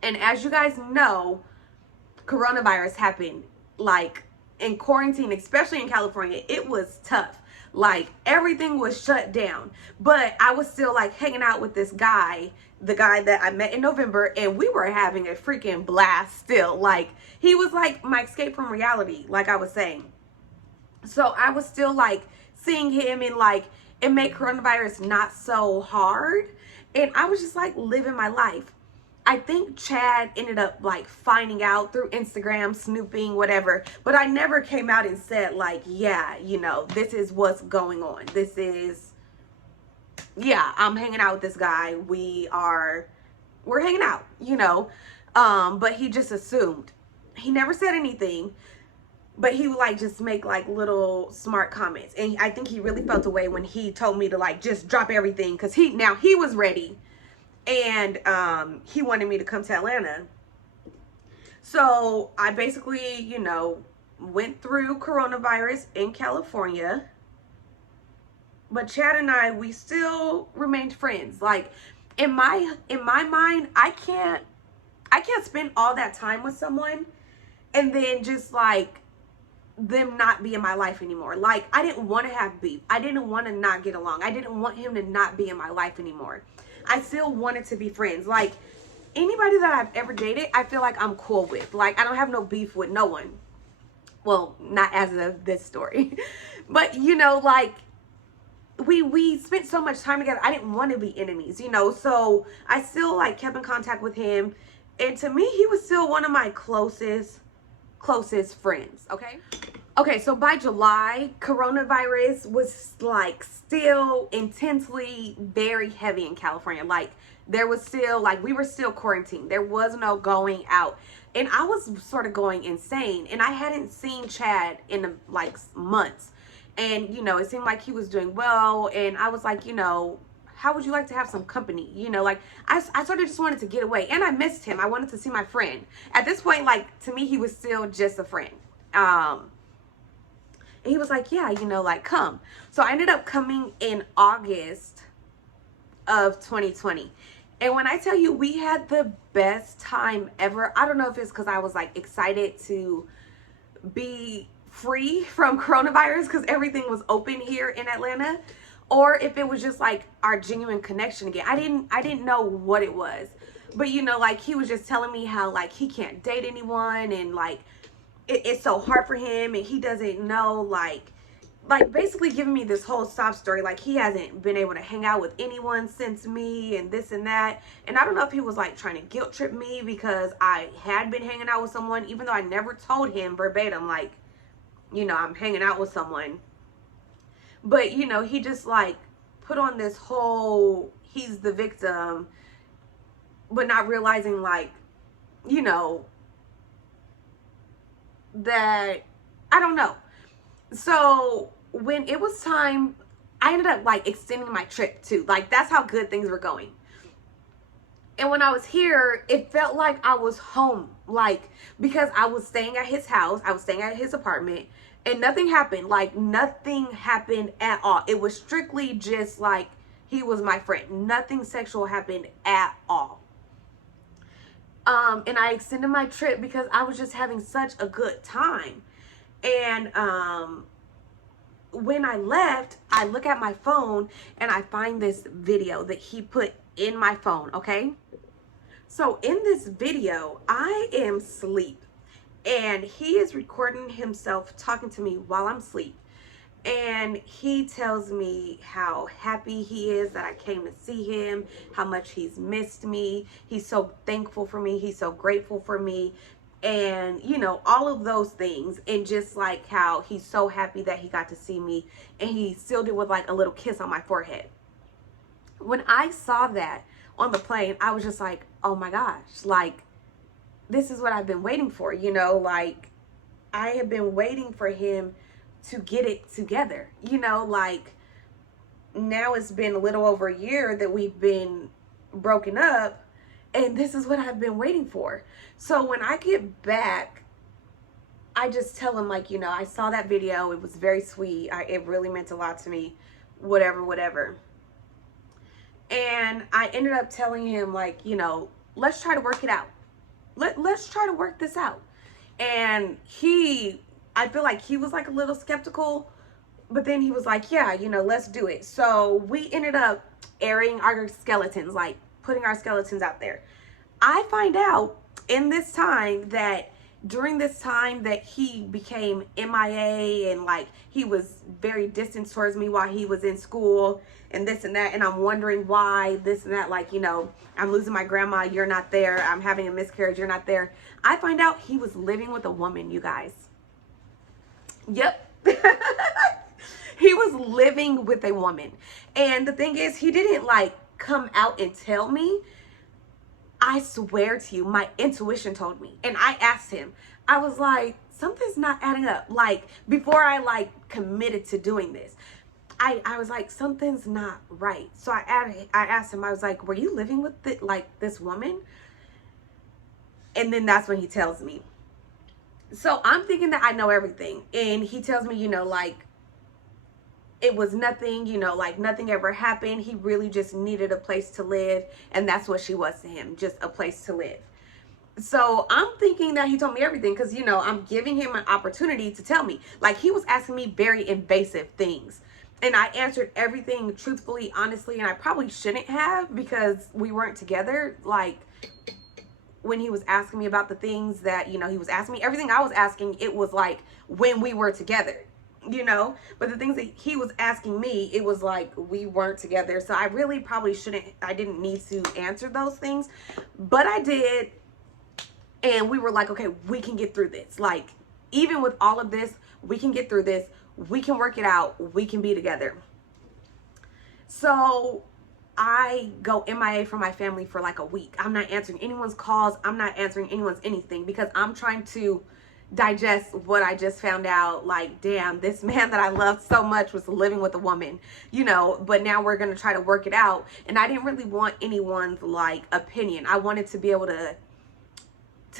And as you guys know, coronavirus happened, like, in quarantine, especially in California. It was tough. Like, everything was shut down, but I was still like hanging out with this guy, the guy that I met in November, and we were having a freaking blast still. Like, he was like my escape from reality, like I was saying. So I was still like seeing him, and like, it made coronavirus not so hard, and I was just like living my life. I think Chad ended up like finding out through Instagram, snooping, whatever. But I never came out and said like, yeah, you know, this is what's going on. This is, yeah, I'm hanging out with this guy. We're hanging out, you know. But he just assumed. He never said anything. But he would like just make like little smart comments. And I think he really felt the way when he told me to like just drop everything. Because he was ready. And he wanted me to come to Atlanta. So I basically, you know, went through coronavirus in California. But Chad and I, we still remained friends. Like, in my mind, I can't spend all that time with someone and then just like them not be in my life anymore. Like, I didn't want to have beef. I didn't want to not get along. I didn't want him to not be in my life anymore. I still wanted to be friends. Like, anybody that I've ever dated, I feel like I'm cool with. Like, I don't have no beef with no one. Well, not as of this story. But, you know, like, we spent so much time together. I didn't want to be enemies, you know. So I still, like, kept in contact with him. And to me, he was still one of my closest friends, okay? Okay, so by July, coronavirus was like still intensely very heavy in California. Like, there was still, like, we were still quarantined. There was no going out. And I was sort of going insane. And I hadn't seen Chad in like months. And, you know, it seemed like he was doing well. And I was like, you know, how would you like to have some company? You know, like, I sort of just wanted to get away. And I missed him. I wanted to see my friend. At this point, like, to me, he was still just a friend. And he was like, yeah, you know, like, come. So I ended up coming in August of 2020. And when I tell you, we had the best time ever. I don't know if it's because I was like excited to be free from coronavirus because everything was open here in Atlanta, or if it was just like our genuine connection again. I didn't know what it was. But you know, like he was just telling me how like he can't date anyone, and like it's so hard for him, and he doesn't know, like basically giving me this whole sob story. Like he hasn't been able to hang out with anyone since me, and this and that. And I don't know if he was like trying to guilt trip me because I had been hanging out with someone, even though I never told him verbatim, like, you know, I'm hanging out with someone. But you know, he just like put on this whole he's the victim, but not realizing, like, you know, that I don't know. So when it was time, I ended up like extending my trip too. Like that's how good things were going. And when I was here, it felt like I was home. Like, because I was staying at his house, I was staying at his apartment, and nothing happened. Like nothing happened at all. It was strictly just like he was my friend. Nothing sexual happened at all. And I extended my trip because I was just having such a good time. And when I left, I look at my phone and I find this video that he put in my phone, okay? So in this video, I am asleep, and he is recording himself talking to me while I'm asleep. And he tells me how happy he is that I came to see him, how much he's missed me. He's so thankful for me. He's so grateful for me. And, you know, all of those things. And just like how he's so happy that he got to see me. And he sealed it with like a little kiss on my forehead. When I saw that on the plane, I was just like, oh my gosh, like, this is what I've been waiting for. You know, like, I have been waiting for him to get it together. You know, like, now it's been a little over a year that we've been broken up, and this is what I've been waiting for. So when I get back, I just tell him, like, you know, I saw that video. It was very sweet. It really meant a lot to me. Whatever. And I ended up telling him, like, you know, let's try to work it out. Let's try to work this out. And I feel like he was like a little skeptical, but then he was like, yeah, you know, let's do it. So we ended up airing our skeletons, like putting our skeletons out there. I find out in this time that during this time that he became MIA, and like he was very distant towards me while he was in school and this and that, and I'm wondering why this and that, like, you know, I'm losing my grandma, you're not there, I'm having a miscarriage, you're not there. I find out he was living with a woman, you guys. Yep. He was living with a woman. And the thing is, he didn't like come out and tell me. I swear to you, my intuition told me. And I asked him, I was like, something's not adding up. Like, before I like committed to doing this, I was like, something's not right. So I asked him, I was like, were you living with this woman? And then that's when he tells me. So I'm thinking that I know everything. And he tells me, you know, like, it was nothing, you know, like nothing ever happened. He really just needed a place to live. And that's what she was to him, just a place to live. So I'm thinking that he told me everything because, you know, I'm giving him an opportunity to tell me. Like, he was asking me very invasive things. And I answered everything truthfully, honestly, and I probably shouldn't have because we weren't together. Like, when he was asking me about the things that, you know, he was asking me, everything I was asking, it was like when we were together, you know. But the things that he was asking me, it was like we weren't together. So I really probably shouldn't, I didn't need to answer those things. But I did. And we were like, okay, we can get through this. Like, even with all of this, we can get through this. We can work it out. We can be together. So I go MIA from my family for like a week. I'm not answering anyone's calls. I'm not answering anyone's anything because I'm trying to digest what I just found out. Like, damn, this man that I loved so much was living with a woman, you know, but now we're going to try to work it out. And I didn't really want anyone's like opinion. I wanted to be able to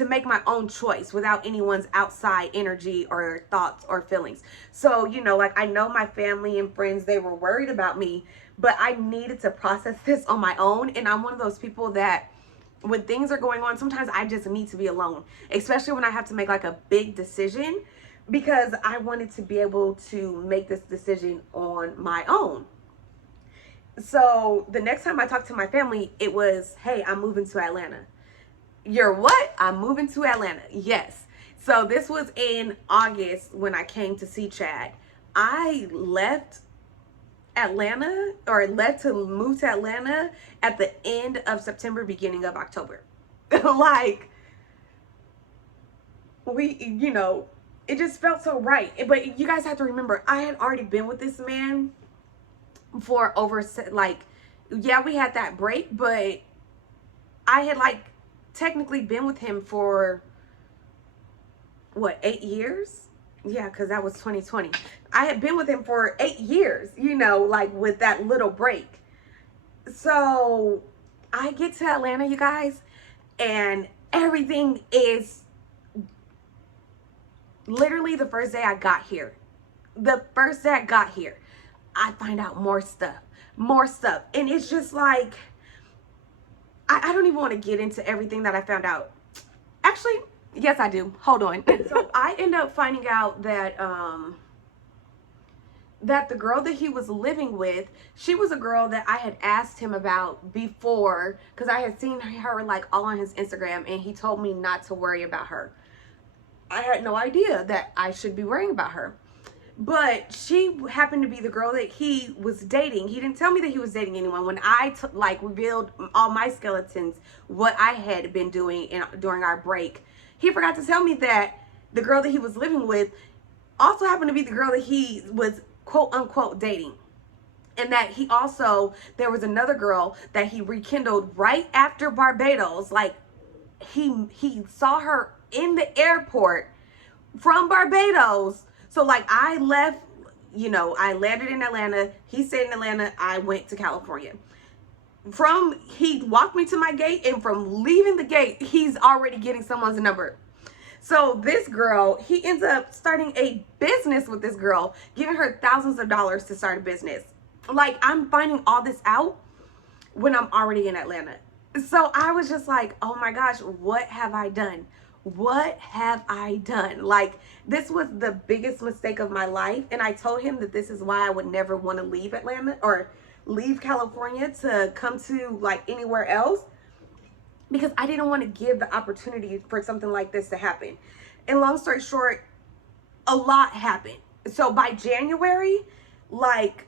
make my own choice without anyone's outside energy or thoughts or feelings. So, you know, like, I know my family and friends, they were worried about me, but I needed to process this on my own. And I'm one of those people that when things are going on, sometimes I just need to be alone, especially when I have to make like a big decision, because I wanted to be able to make this decision on my own. So the next time I talked to my family, it was, hey, I'm moving to Atlanta. You're what? I'm moving to Atlanta. Yes. So this was in August when I came to see Chad. I left Atlanta, or left to move to Atlanta at the end of September, beginning of October. Like, it just felt so right. But you guys have to remember, I had already been with this man for over, like, yeah, we had that break, but I had, like, technically been with him for what, 8 years? Yeah, because that was 2020. I had been with him for 8 years, like with that little break. So I get to Atlanta, you guys, and everything is literally the first day I got here. The first day I got here, I find out more stuff. And it's just like, I don't even want to get into everything that I found out. Actually, yes, I do. Hold on. So I end up finding out that that the girl that he was living with, she was a girl that I had asked him about before, because I had seen her like all on his Instagram, and he told me not to worry about her. I had no idea that I should be worrying about her. But she happened to be the girl that he was dating. He didn't tell me that he was dating anyone. When I revealed all my skeletons, what I had been doing during our break, he forgot to tell me that the girl that he was living with also happened to be the girl that he was quote unquote dating. And that there was another girl that he rekindled right after Barbados. Like, he saw her in the airport from Barbados. So like, I left, I landed in Atlanta. He stayed in Atlanta. I went to California. He walked me to my gate, and from leaving the gate, he's already getting someone's number. So this girl, he ends up starting a business with this girl, giving her thousands of dollars to start a business. Like, I'm finding all this out when I'm already in Atlanta. So I was just like, oh my gosh, what have I done? What have I done? Like, this was the biggest mistake of my life. And I told him that this is why I would never want to leave Atlanta or leave California to come to like anywhere else, because I didn't want to give the opportunity for something like this to happen. And long story short, a lot happened. So by January, like,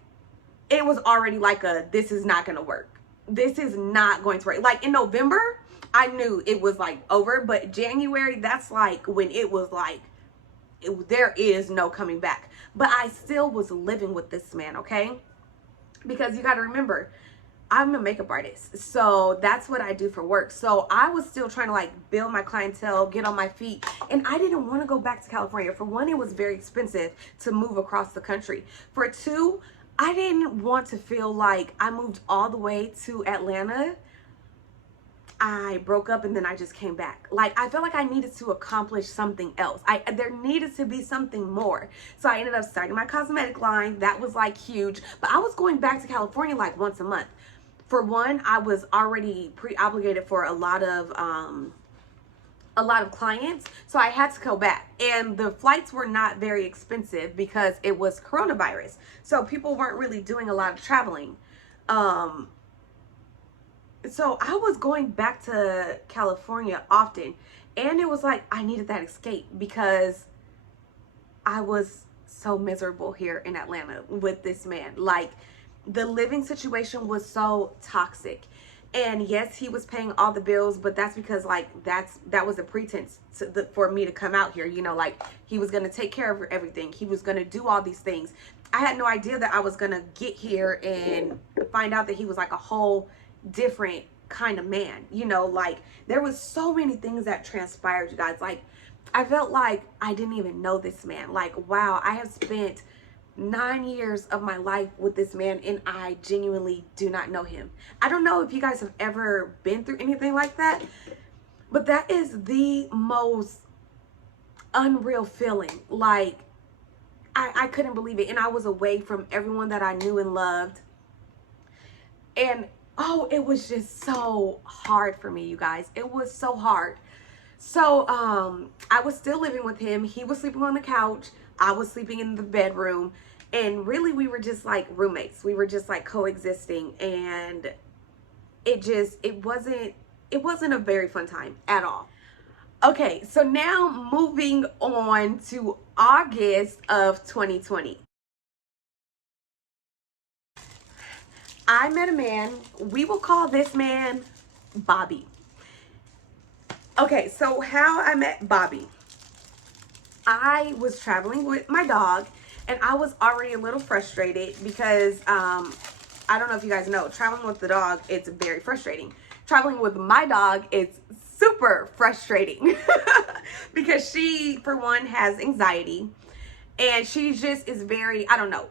it was already like this is not going to work. This is not going to work. Like, in November, I knew it was like over, but January, that's like when it was like, there is no coming back. But I still was living with this man, okay? Because you got to remember, I'm a makeup artist, so that's what I do for work. So I was still trying to like build my clientele, get on my feet, and I didn't want to go back to California. For one, it was very expensive to move across the country. For two, I didn't want to feel like I moved all the way to Atlanta, I broke up, and then I just came back. Like, I felt like I needed to accomplish something else. There needed to be something more. So I ended up starting my cosmetic line. That was like huge. But I was going back to California like once a month. For one, I was already pre-obligated for a lot of clients, so I had to go back. And the flights were not very expensive because it was coronavirus. So people weren't really doing a lot of traveling. So I was going back to California often, and it was like I needed that escape because I was so miserable here in Atlanta with this man. Like, the living situation was so toxic. And yes, he was paying all the bills, but that's because like that was a pretense for me to come out here. Like, he was going to take care of everything. He was going to do all these things. I had no idea that I was going to get here and find out that he was like a whole different kind of man. Like, there was so many things that transpired, you guys. Like, I felt like I didn't even know this man. Like, wow, I have spent 9 years of my life with this man, and I genuinely do not know him. I don't know if you guys have ever been through anything like that, but that is the most unreal feeling. Like, I couldn't believe it. And I was away from everyone that I knew and loved. And oh, it was just so hard for me, you guys. It was so hard. So I was still living with him. He was sleeping on the couch. I was sleeping in the bedroom. And really, we were just like roommates. We were just like coexisting, and it wasn't a very fun time at all. Okay, so now moving on to August of 2020. I met a man. We will call this man Bobby. Okay, so how I met Bobby. I was traveling with my dog, and I was already a little frustrated because I don't know if you guys know, traveling with the dog, it's very frustrating. Traveling with my dog, it's super frustrating because she, for one, has anxiety, and she just is very, I don't know.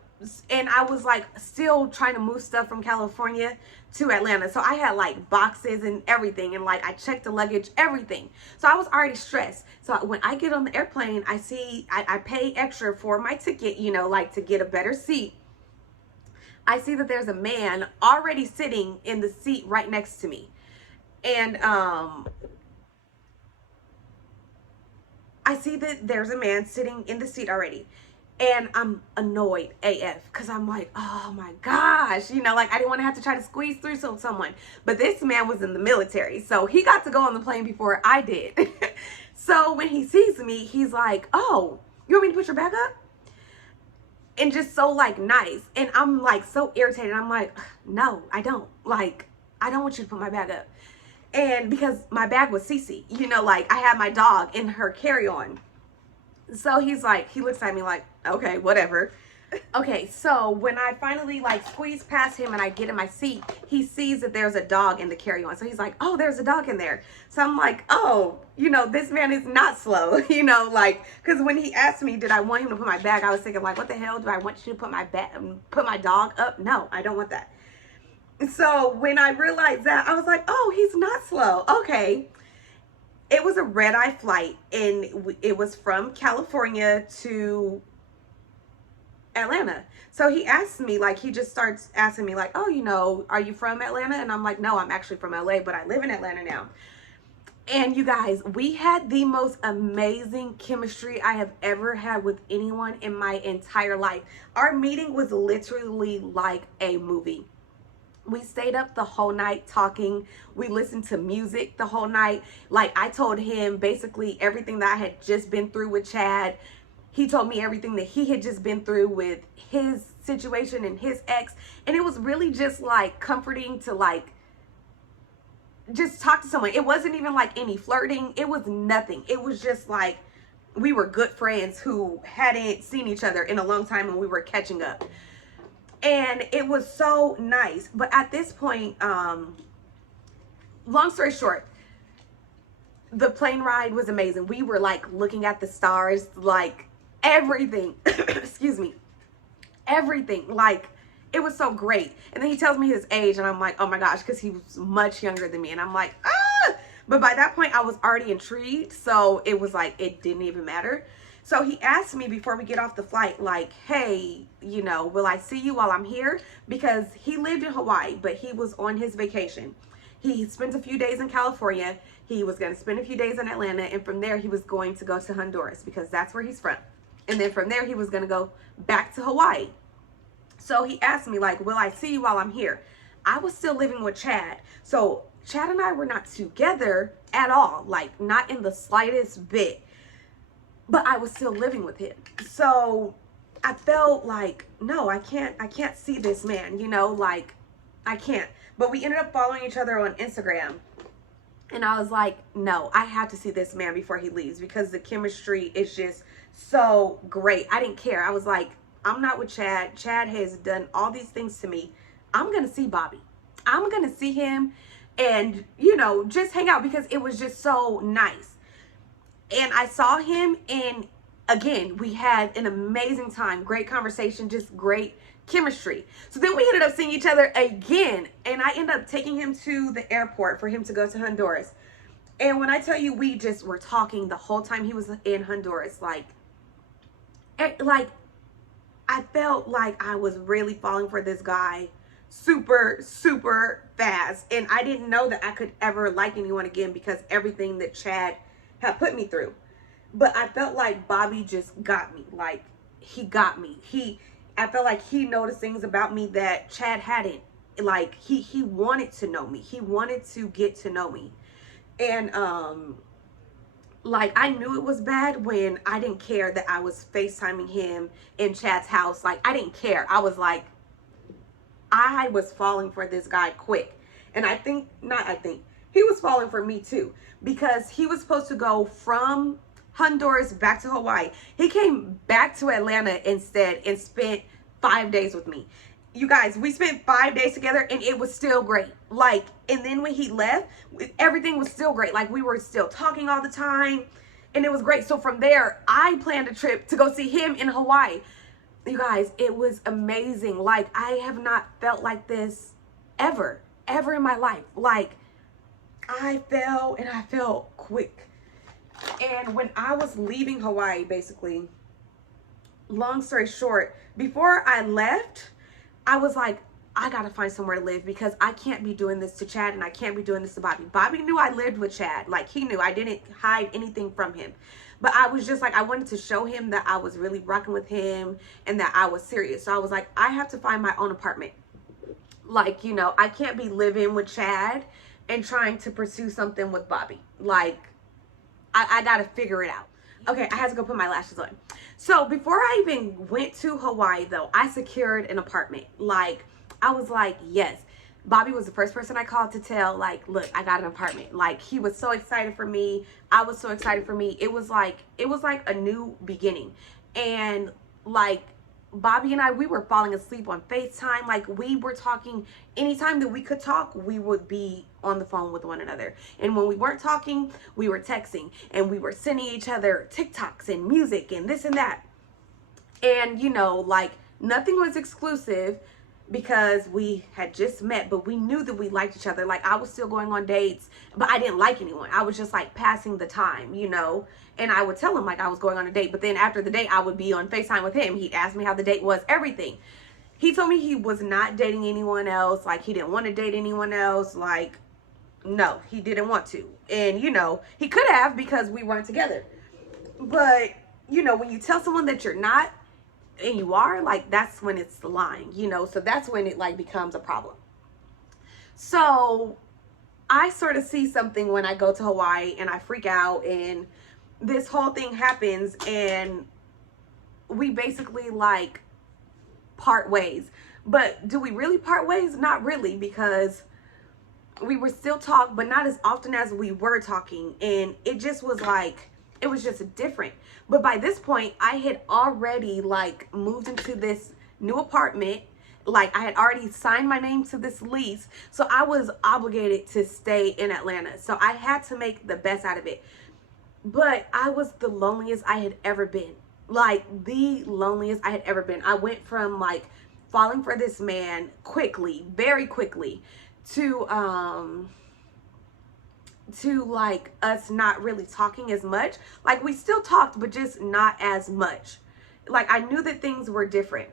And I was like still trying to move stuff from California to Atlanta. So I had like boxes and everything, and like I checked the luggage, everything. So I was already stressed. So when I get on the airplane, I pay extra for my ticket, you know, like to get a better seat. I see that there's a man already sitting in the seat right next to me. And I see that there's a man sitting in the seat already. And I'm annoyed AF because I'm like, oh my gosh, you know, like I didn't want to have to try to squeeze through someone. But this man was in the military, so he got to go on the plane before I did. So when he sees me, he's like, oh, you want me to put your bag up? And just so like nice. And I'm like so irritated. I'm like, no, I don't. Like, I don't want you to put my bag up. And because my bag was Cece, you know, like I had my dog in her carry-on. So he's like, he looks at me like, okay, whatever. Okay, so when I finally like squeeze past him and I get in my seat, he sees that there's a dog in the carry-on. So he's like, oh, there's a dog in there. So I'm like, oh, you know, this man is not slow, you know, like, because when he asked me, did I want him to put my bag, I was thinking like, what the hell, do I want you to put my dog up? No, I don't want that. So when I realized that, I was like, oh, he's not slow. Okay. It was a red-eye flight, and it was from California to Atlanta. So he asked me, like, he just starts asking me, like, oh, you know, are you from Atlanta? And I'm like, no, I'm actually from LA, but I live in Atlanta now. And you guys, we had the most amazing chemistry I have ever had with anyone in my entire life. Our meeting was literally like a movie. We stayed up the whole night talking. We listened to music the whole night. Like, I told him basically everything that I had just been through with Chad. He told me everything that he had just been through with his situation and his ex. And it was really just like comforting to like just talk to someone. It wasn't even like any flirting. It was nothing. It was just like we were good friends who hadn't seen each other in a long time, and we were catching up. And it was so nice. But at this point, long story short, the plane ride was amazing. We were like looking at the stars, like everything, excuse me, everything. Like, it was so great. And then he tells me his age, and I'm like, oh my gosh, because he was much younger than me. And I'm like, ah! But by that point, I was already intrigued. So it was like, it didn't even matter. So he asked me before we get off the flight, like, hey, you know, will I see you while I'm here? Because he lived in Hawaii, but he was on his vacation. He spent a few days in California. He was going to spend a few days in Atlanta. And from there, he was going to go to Honduras because that's where he's from. And then from there, he was going to go back to Hawaii. So he asked me, like, will I see you while I'm here? I was still living with Chad. So Chad and I were not together at all, like, not in the slightest bit. But I was still living with him. So I felt like, no, I can't see this man, you know, like, I can't. But we ended up following each other on Instagram. And I was like, no, I have to see this man before he leaves because the chemistry is just so great. I didn't care. I was like, I'm not with Chad. Chad has done all these things to me. I'm going to see Bobby. I'm going to see him and, you know, just hang out because it was just so nice. And I saw him, and again, we had an amazing time, great conversation, just great chemistry. So then we ended up seeing each other again, and I ended up taking him to the airport for him to go to Honduras. And when I tell you, we just were talking the whole time he was in Honduras, like I felt like I was really falling for this guy super, super fast. And I didn't know that I could ever like anyone again because everything that Chad had put me through. But I felt like Bobby just got me. Like, he got me. I felt like he noticed things about me that Chad hadn't. Like he wanted to know me. He wanted to get to know me. And like I knew it was bad when I didn't care that I was FaceTiming him in Chad's house. Like I didn't care. I was like, I was falling for this guy quick. And he was falling for me too, because he was supposed to go from Honduras back to Hawaii. He came back to Atlanta instead and spent 5 days with me. You guys, we spent 5 days together and it was still great. Like, and then when he left, everything was still great. Like, we were still talking all the time and it was great. So from there, I planned a trip to go see him in Hawaii. You guys, it was amazing. Like, I have not felt like this ever in my life. Like, I fell and I fell quick. And when I was leaving Hawaii, basically, long story short, before I left, I was like, I gotta find somewhere to live because I can't be doing this to Chad and I can't be doing this to Bobby. Bobby knew I lived with Chad. Like, he knew I didn't hide anything from him. But I was just like, I wanted to show him that I was really rocking with him and that I was serious. So I was like, I have to find my own apartment. Like, you know, I can't be living with Chad and trying to pursue something with Bobby. Like, I gotta figure it out. Okay, I had to go put my lashes on. So before I even went to Hawaii though, I secured an apartment. Like, I was like, yes. Bobby was the first person I called to tell, like, look, I got an apartment. Like, he was so excited for me. I was so excited for me. It was like a new beginning. And like, Bobby and I, we were falling asleep on FaceTime. Like, we were talking anytime that we could talk, we would be on the phone with one another. And when we weren't talking, we were texting and we were sending each other TikToks and music and this and that. And, you know, like, nothing was exclusive because we had just met, but we knew that we liked each other. Like, I was still going on dates, but I didn't like anyone. I was just like passing the time, you know, and I would tell him like I was going on a date, but then after the date, I would be on FaceTime with him. He'd ask me how the date was, everything. He told me he was not dating anyone else. Like, he didn't want to date anyone else. Like, no, he didn't want to. And, you know, he could have because we weren't together. But, you know, when you tell someone that you're not, and you are, like, that's when it's lying, you know. So that's when it like becomes a problem. So I sort of see something when I go to Hawaii and I freak out and this whole thing happens and we basically like part ways. But do we really part ways? Not really, because we were still talk, but not as often as we were talking. And it just was like, it was just different. But by this point, I had already like moved into this new apartment. Like, I had already signed my name to this lease. So I was obligated to stay in Atlanta. So I had to make the best out of it. But I was the loneliest I had ever been. Like, the loneliest I had ever been. I went from like falling for this man quickly, very quickly, to like us not really talking as much. Like, we still talked, but just not as much. Like, I knew that things were different.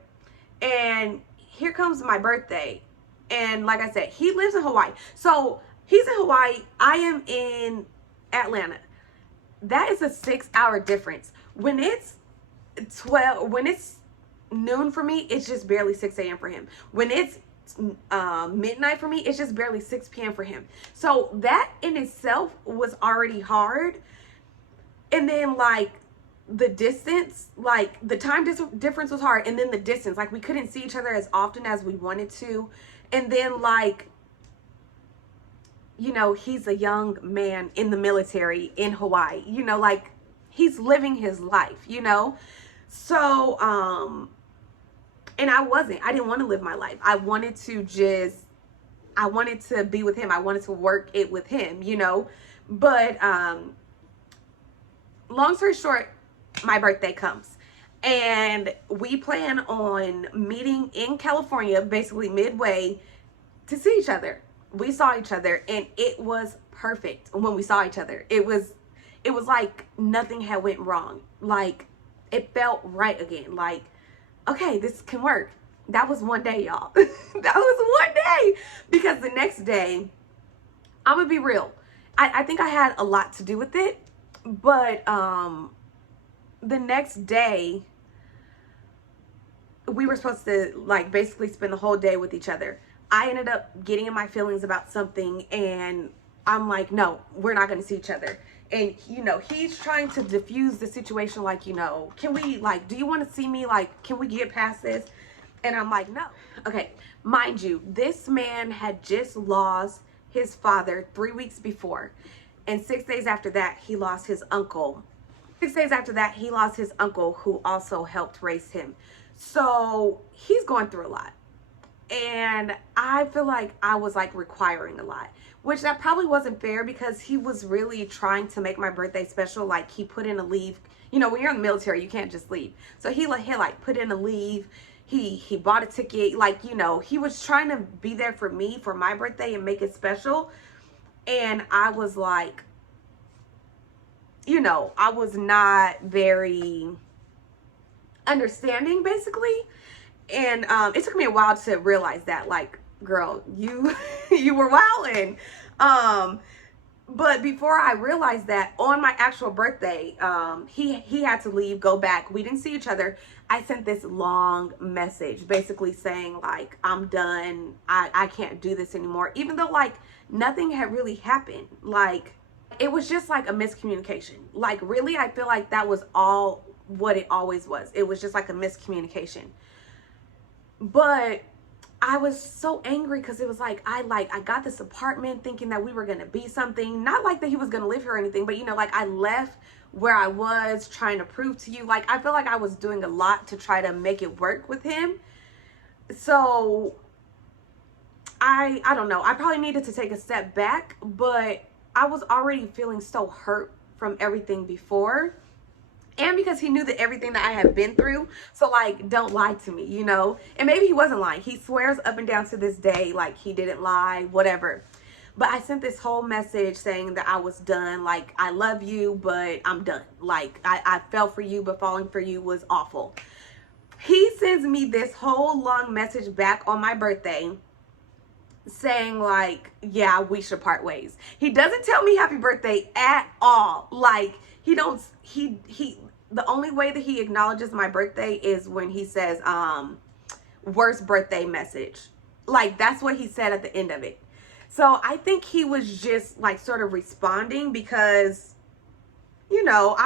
And here comes my birthday. And like I said, he lives in Hawaii. So he's in Hawaii. I am in Atlanta. That is a 6-hour difference. When it's noon for me, it's just barely 6 a.m. for him. When it's midnight for me, it's just barely 6 p.m. for him. So that in itself was already hard. And then like the distance, like the time difference was hard. And then the distance, like we couldn't see each other as often as we wanted to. And then like, you know, he's a young man in the military in Hawaii, you know, like he's living his life, you know? So, and I didn't want to live my life. I wanted to be with him. I wanted to work it with him, you know? But, long story short, my birthday comes and we plan on meeting in California, basically midway, to see each other. We saw each other and it was perfect when we saw each other. It was like nothing had went wrong. Like, it felt right again. Like, okay, this can work. That was one day, y'all. That was one day. Because the next day, I'm gonna be real, I think I had a lot to do with it. But the next day, we were supposed to like basically spend the whole day with each other. I ended up getting in my feelings about something, and I'm like, no, we're not going to see each other. And, you know, he's trying to diffuse the situation, like, you know, can we, like, do you want to see me? Like, can we get past this? And I'm like, no. Okay, mind you, this man had just lost his father 3 weeks before. And 6 days after that, he lost his uncle. 6 days after that, he lost his uncle who also helped raise him. So he's going through a lot. And I feel like I was like requiring a lot, which that probably wasn't fair, because he was really trying to make my birthday special. Like, he put in a leave. You know, when you're in the military, you can't just leave. So he like put in a leave. He bought a ticket. Like, you know, he was trying to be there for me for my birthday and make it special. And I was like, you know, I was not very understanding, basically. And it took me a while to realize that, like, girl, you you were wilding. But before I realized that, on my actual birthday, he had to leave, go back. We didn't see each other. I sent this long message basically saying, like, I'm done. I can't do this anymore. Even though, like, nothing had really happened. Like, it was just like a miscommunication. Like, really, I feel like that was all what it always was. It was just like a miscommunication. But I was so angry because it was like, I got this apartment thinking that we were going to be something. Not like that he was going to live here or anything, but, you know, like, I left where I was trying to prove to you. Like, I feel like I was doing a lot to try to make it work with him. So I don't know. I probably needed to take a step back, but I was already feeling so hurt from everything before. And because he knew that everything that I had been through. So, like, don't lie to me, you know. And maybe he wasn't lying. He swears up and down to this day, like, he didn't lie, whatever. But I sent this whole message saying that I was done. Like, I love you, but I'm done. Like, I fell for you, but falling for you was awful. He sends me this whole long message back on my birthday saying, like, yeah, we should part ways. He doesn't tell me happy birthday at all. Like, the only way that he acknowledges my birthday is when he says, worst birthday message. Like, that's what he said at the end of it. So I think he was just like sort of responding because, you know,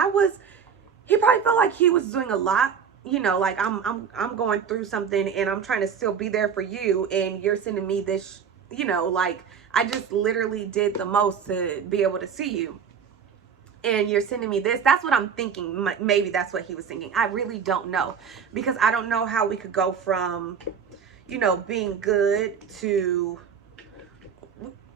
he probably felt like he was doing a lot, you know, like, I'm going through something and I'm trying to still be there for you, and you're sending me this, you know, like, I just literally did the most to be able to see you, and you're sending me this. That's what I'm thinking. Maybe that's what he was thinking. I really don't know, because I don't know how we could go from, you know, being good to,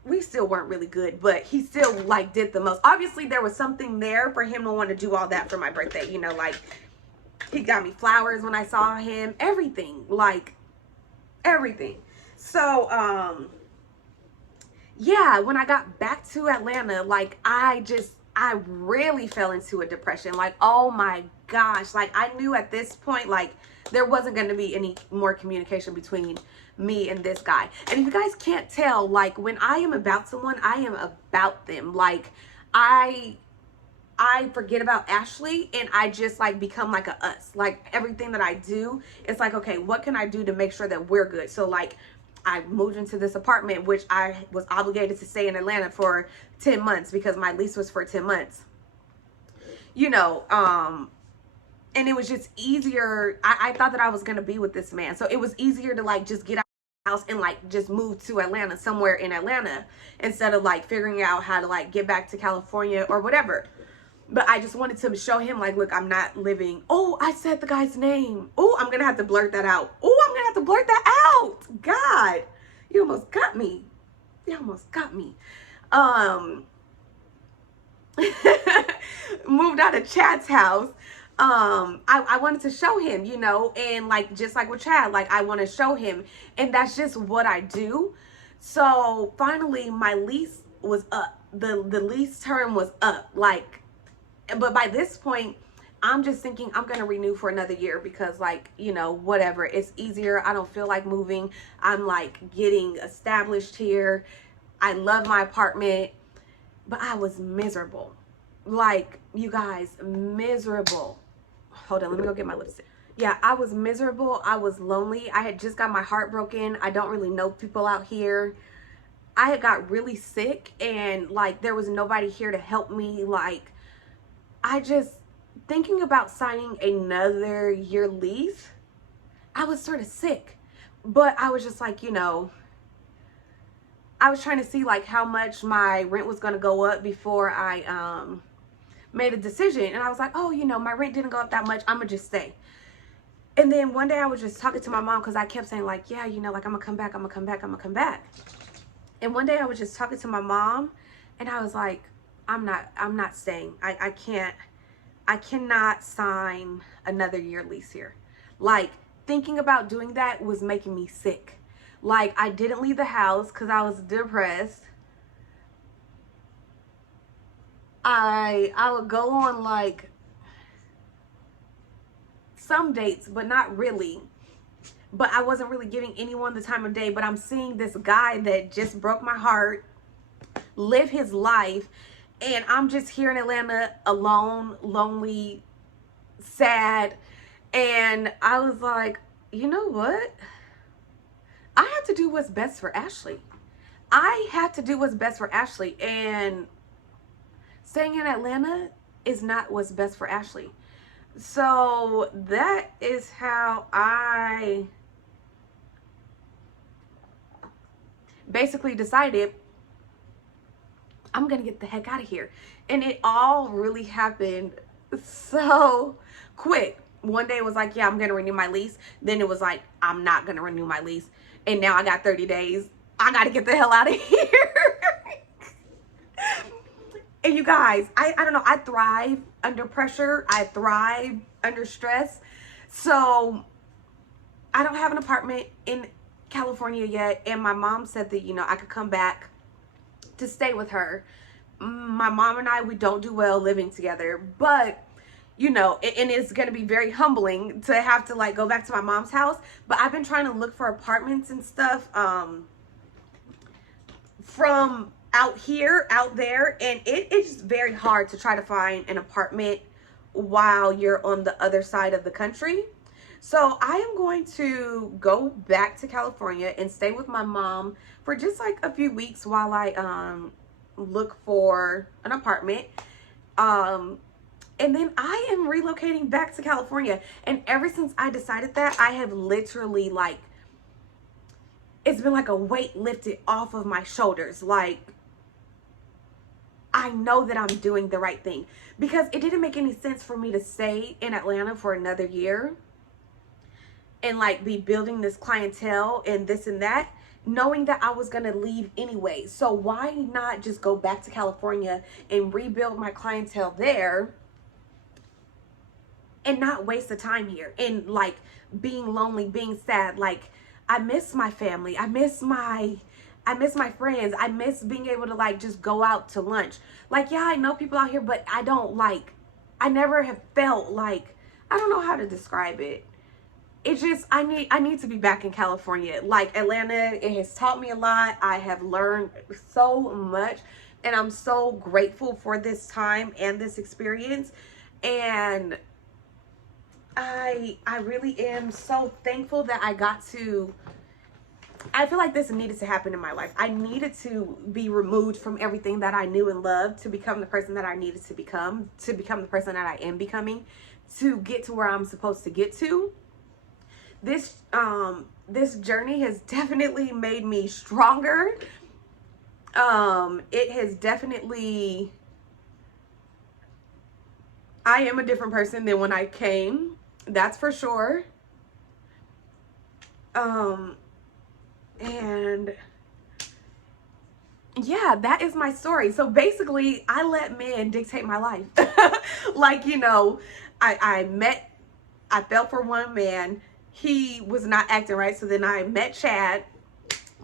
we still weren't really good, but he still, like, did the most. Obviously, there was something there for him to want to do all that for my birthday, you know, like, he got me flowers when I saw him, everything, like, everything. So, yeah, when I got back to Atlanta, like, I really fell into a depression. Like, oh my gosh. Like, I knew at this point, like, there wasn't going to be any more communication between me and this guy. And if you guys can't tell, like, when I am about someone, I am about them. Like, I forget about Ashley and I just, like, become like a us. Like, everything that I do, it's like, okay, what can I do to make sure that we're good? So, like, I moved into this apartment, which I was obligated to stay in Atlanta for 10 months because my lease was for 10 months. You know, and it was just easier. I thought that I was going to be with this man. So it was easier to, like, just get out of the house and, like, just move to Atlanta, somewhere in Atlanta, instead of, like, figuring out how to, like, get back to California or whatever. But I just wanted to show him, like, look, I'm not living. Oh, I said the guy's name. Oh, I'm going to have to blurt that out. Oh, I'm going to have to blurt that out. God, you almost got me. You almost got me. Moved out of Chad's house. I wanted to show him, you know, and, like, just like with Chad, like, I want to show him, and that's just what I do. So finally my lease was up. The lease term was up, like, but by this point, I'm just thinking I'm going to renew for another year because, like, you know, whatever. It's easier. I don't feel like moving. I'm, like, getting established here. I love my apartment. But I was miserable. Like, you guys, miserable. Hold on. Let me go get my lipstick. Yeah, I was miserable. I was lonely. I had just got my heart broken. I don't really know people out here. I had got really sick, and like there was nobody here to help me. Like, I just, thinking about signing another year lease, I was sort of sick. But I was just like, I was trying to see like how much my rent was going to go up before I made a decision. And I was like, oh, my rent didn't go up that much. I'm going to just stay. And then one day I was just talking to my mom because I kept saying like, yeah, like I'm going to come back, I'm going to come back, I'm going to come back. And one day I was just talking to my mom and I was like, I'm not staying. I cannot sign another year lease here. Like, thinking about doing that was making me sick. Like, I didn't leave the house because I was depressed. I would go on like some dates, but not really. But I wasn't really giving anyone the time of day. But I'm seeing this guy that just broke my heart live his life, and I'm just here in Atlanta alone, lonely, sad. And I was like, you know what? I have to do what's best for Ashley. I have to do what's best for Ashley. And staying in Atlanta is not what's best for Ashley. So that is how I basically decided I'm gonna get the heck out of here. And it all really happened so quick. One day it was like, yeah, I'm gonna renew my lease. Then it was like, I'm not gonna renew my lease. And now I got 30 days. I gotta get the hell out of here. And you guys, I don't know, I thrive under pressure. I thrive under stress. So I don't have an apartment in California yet. And my mom said that, I could come back to stay with her. My mom and I, we don't do well living together, but and it's going to be very humbling to have to like go back to my mom's house. But I've been trying to look for apartments and stuff from out there, and it's very hard to try to find an apartment while you're on the other side of the country. So I am going to go back to California and stay with my mom for just like a few weeks while I look for an apartment. And then I am relocating back to California. And ever since I decided that, I have literally like, it's been like a weight lifted off of my shoulders. Like, I know that I'm doing the right thing, because it didn't make any sense for me to stay in Atlanta for another year and like be building this clientele and this and that, knowing that I was going to leave anyway. So why not just go back to California and rebuild my clientele there and not waste the time here and like being lonely, being sad. Like, I miss my family. I miss my friends. I miss being able to like just go out to lunch. Like, yeah, I know people out here, but I never have felt like, I don't know how to describe it. It's just, I need to be back in California. Like, Atlanta, it has taught me a lot. I have learned so much, and I'm so grateful for this time and this experience. And I really am so thankful that I feel like this needed to happen in my life. I needed to be removed from everything that I knew and loved to become the person that I needed to become the person that I am becoming, to get to where I'm supposed to get to. This journey has definitely made me stronger. It has definitely, I am a different person than when I came. That's for sure. And yeah, that is my story. So basically, I let men dictate my life. Like, I fell for one man. He was not acting right. So then I met Chad.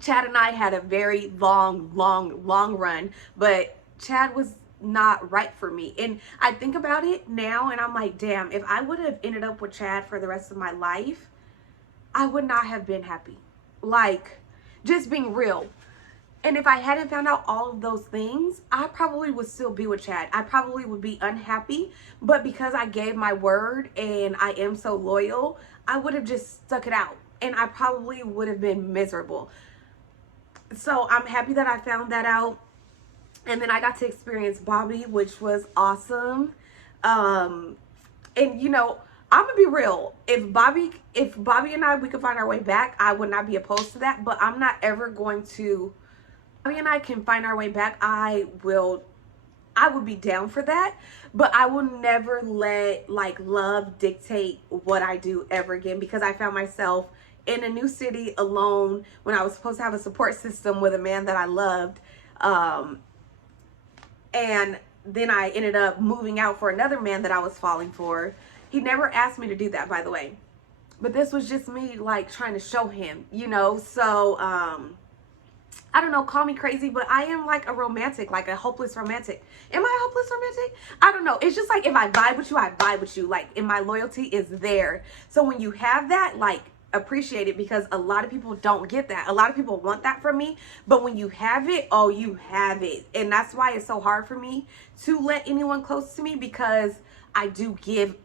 Chad and I had a very long run, but Chad was not right for me. And I think about it now and I'm like, damn, if I would have ended up with Chad for the rest of my life, I would not have been happy. Like, just being real. And if I hadn't found out all of those things, I probably would still be with Chad. I probably would be unhappy. But because I gave my word and I am so loyal, I would have just stuck it out. And I probably would have been miserable. So I'm happy that I found that out. And then I got to experience Bobby, which was awesome. And you know, I'm gonna be real. If Bobby and I, we could find our way back, I would not be opposed to that. But I'm not ever going to. Bobby and I can find our way back. I would be down for that. But I will never let like love dictate what I do ever again, because I found myself in a new city alone when I was supposed to have a support system with a man that I loved. And then I ended up moving out for another man that I was falling for. He never asked me to do that, by the way. But this was just me like trying to show him, you know. So, I don't know, call me crazy, but I am like a romantic, like a hopeless romantic. Am I a hopeless romantic? I don't know. It's just like if I vibe with you, I vibe with you. Like, and my loyalty is there. So when you have that, like, appreciate it, because a lot of people don't get that. A lot of people want that from me, but when you have it, oh, you have it. And that's why it's so hard for me to let anyone close to me, because I do give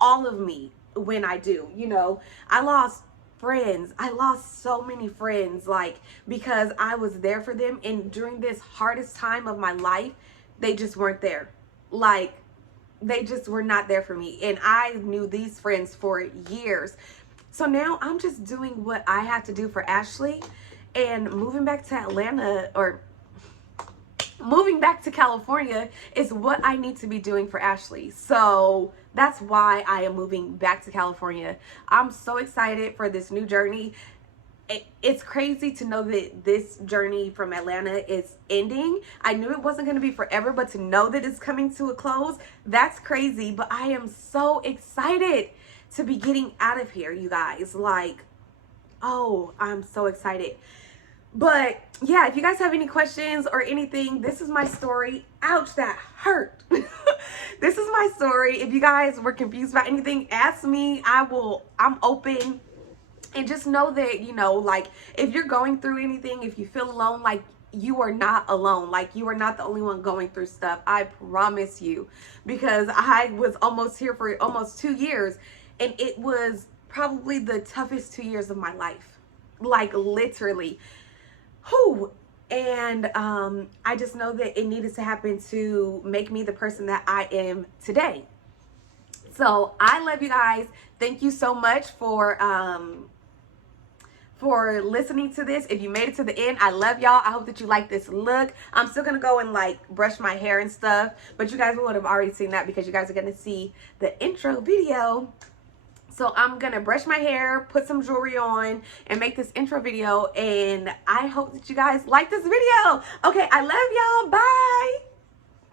all of me when I do, you know. I lost friends. I lost so many friends, like, because I was there for them, and during this hardest time of my life, they just weren't there. Like, they just were not there for me. And I knew these friends for years. So now I'm just doing what I had to do for Ashley, and moving back to Atlanta, or moving back to California, is what I need to be doing for Ashley. So that's why I am moving back to California. I'm so excited for this new journey. It's crazy to know that this journey from Atlanta is ending. I knew it wasn't going to be forever, but to know that it's coming to a close, that's crazy. But I am so excited to be getting out of here, you guys. Like, oh, I'm so excited. But yeah, if you guys have any questions or anything, this is my story. Ouch, that hurt. This is my story. If you guys were confused about anything, ask me. I'm open. And just know that, you know, like, if you're going through anything, if you feel alone, like, you are not alone. Like, you are not the only one going through stuff. I promise you. Because I was almost here for almost 2 years. And it was probably the toughest 2 years of my life. Like, literally. Whew. And I just know that it needed to happen to make me the person that I am today. So I love you guys. Thank you so much for listening to this. If you made it to the end, I love y'all. I hope that you like this look. I'm still gonna go and like brush my hair and stuff, but you guys would have already seen that because you guys are gonna see the intro video. So I'm gonna brush my hair, put some jewelry on, and make this intro video. And I hope that you guys like this video. Okay, I love y'all. Bye.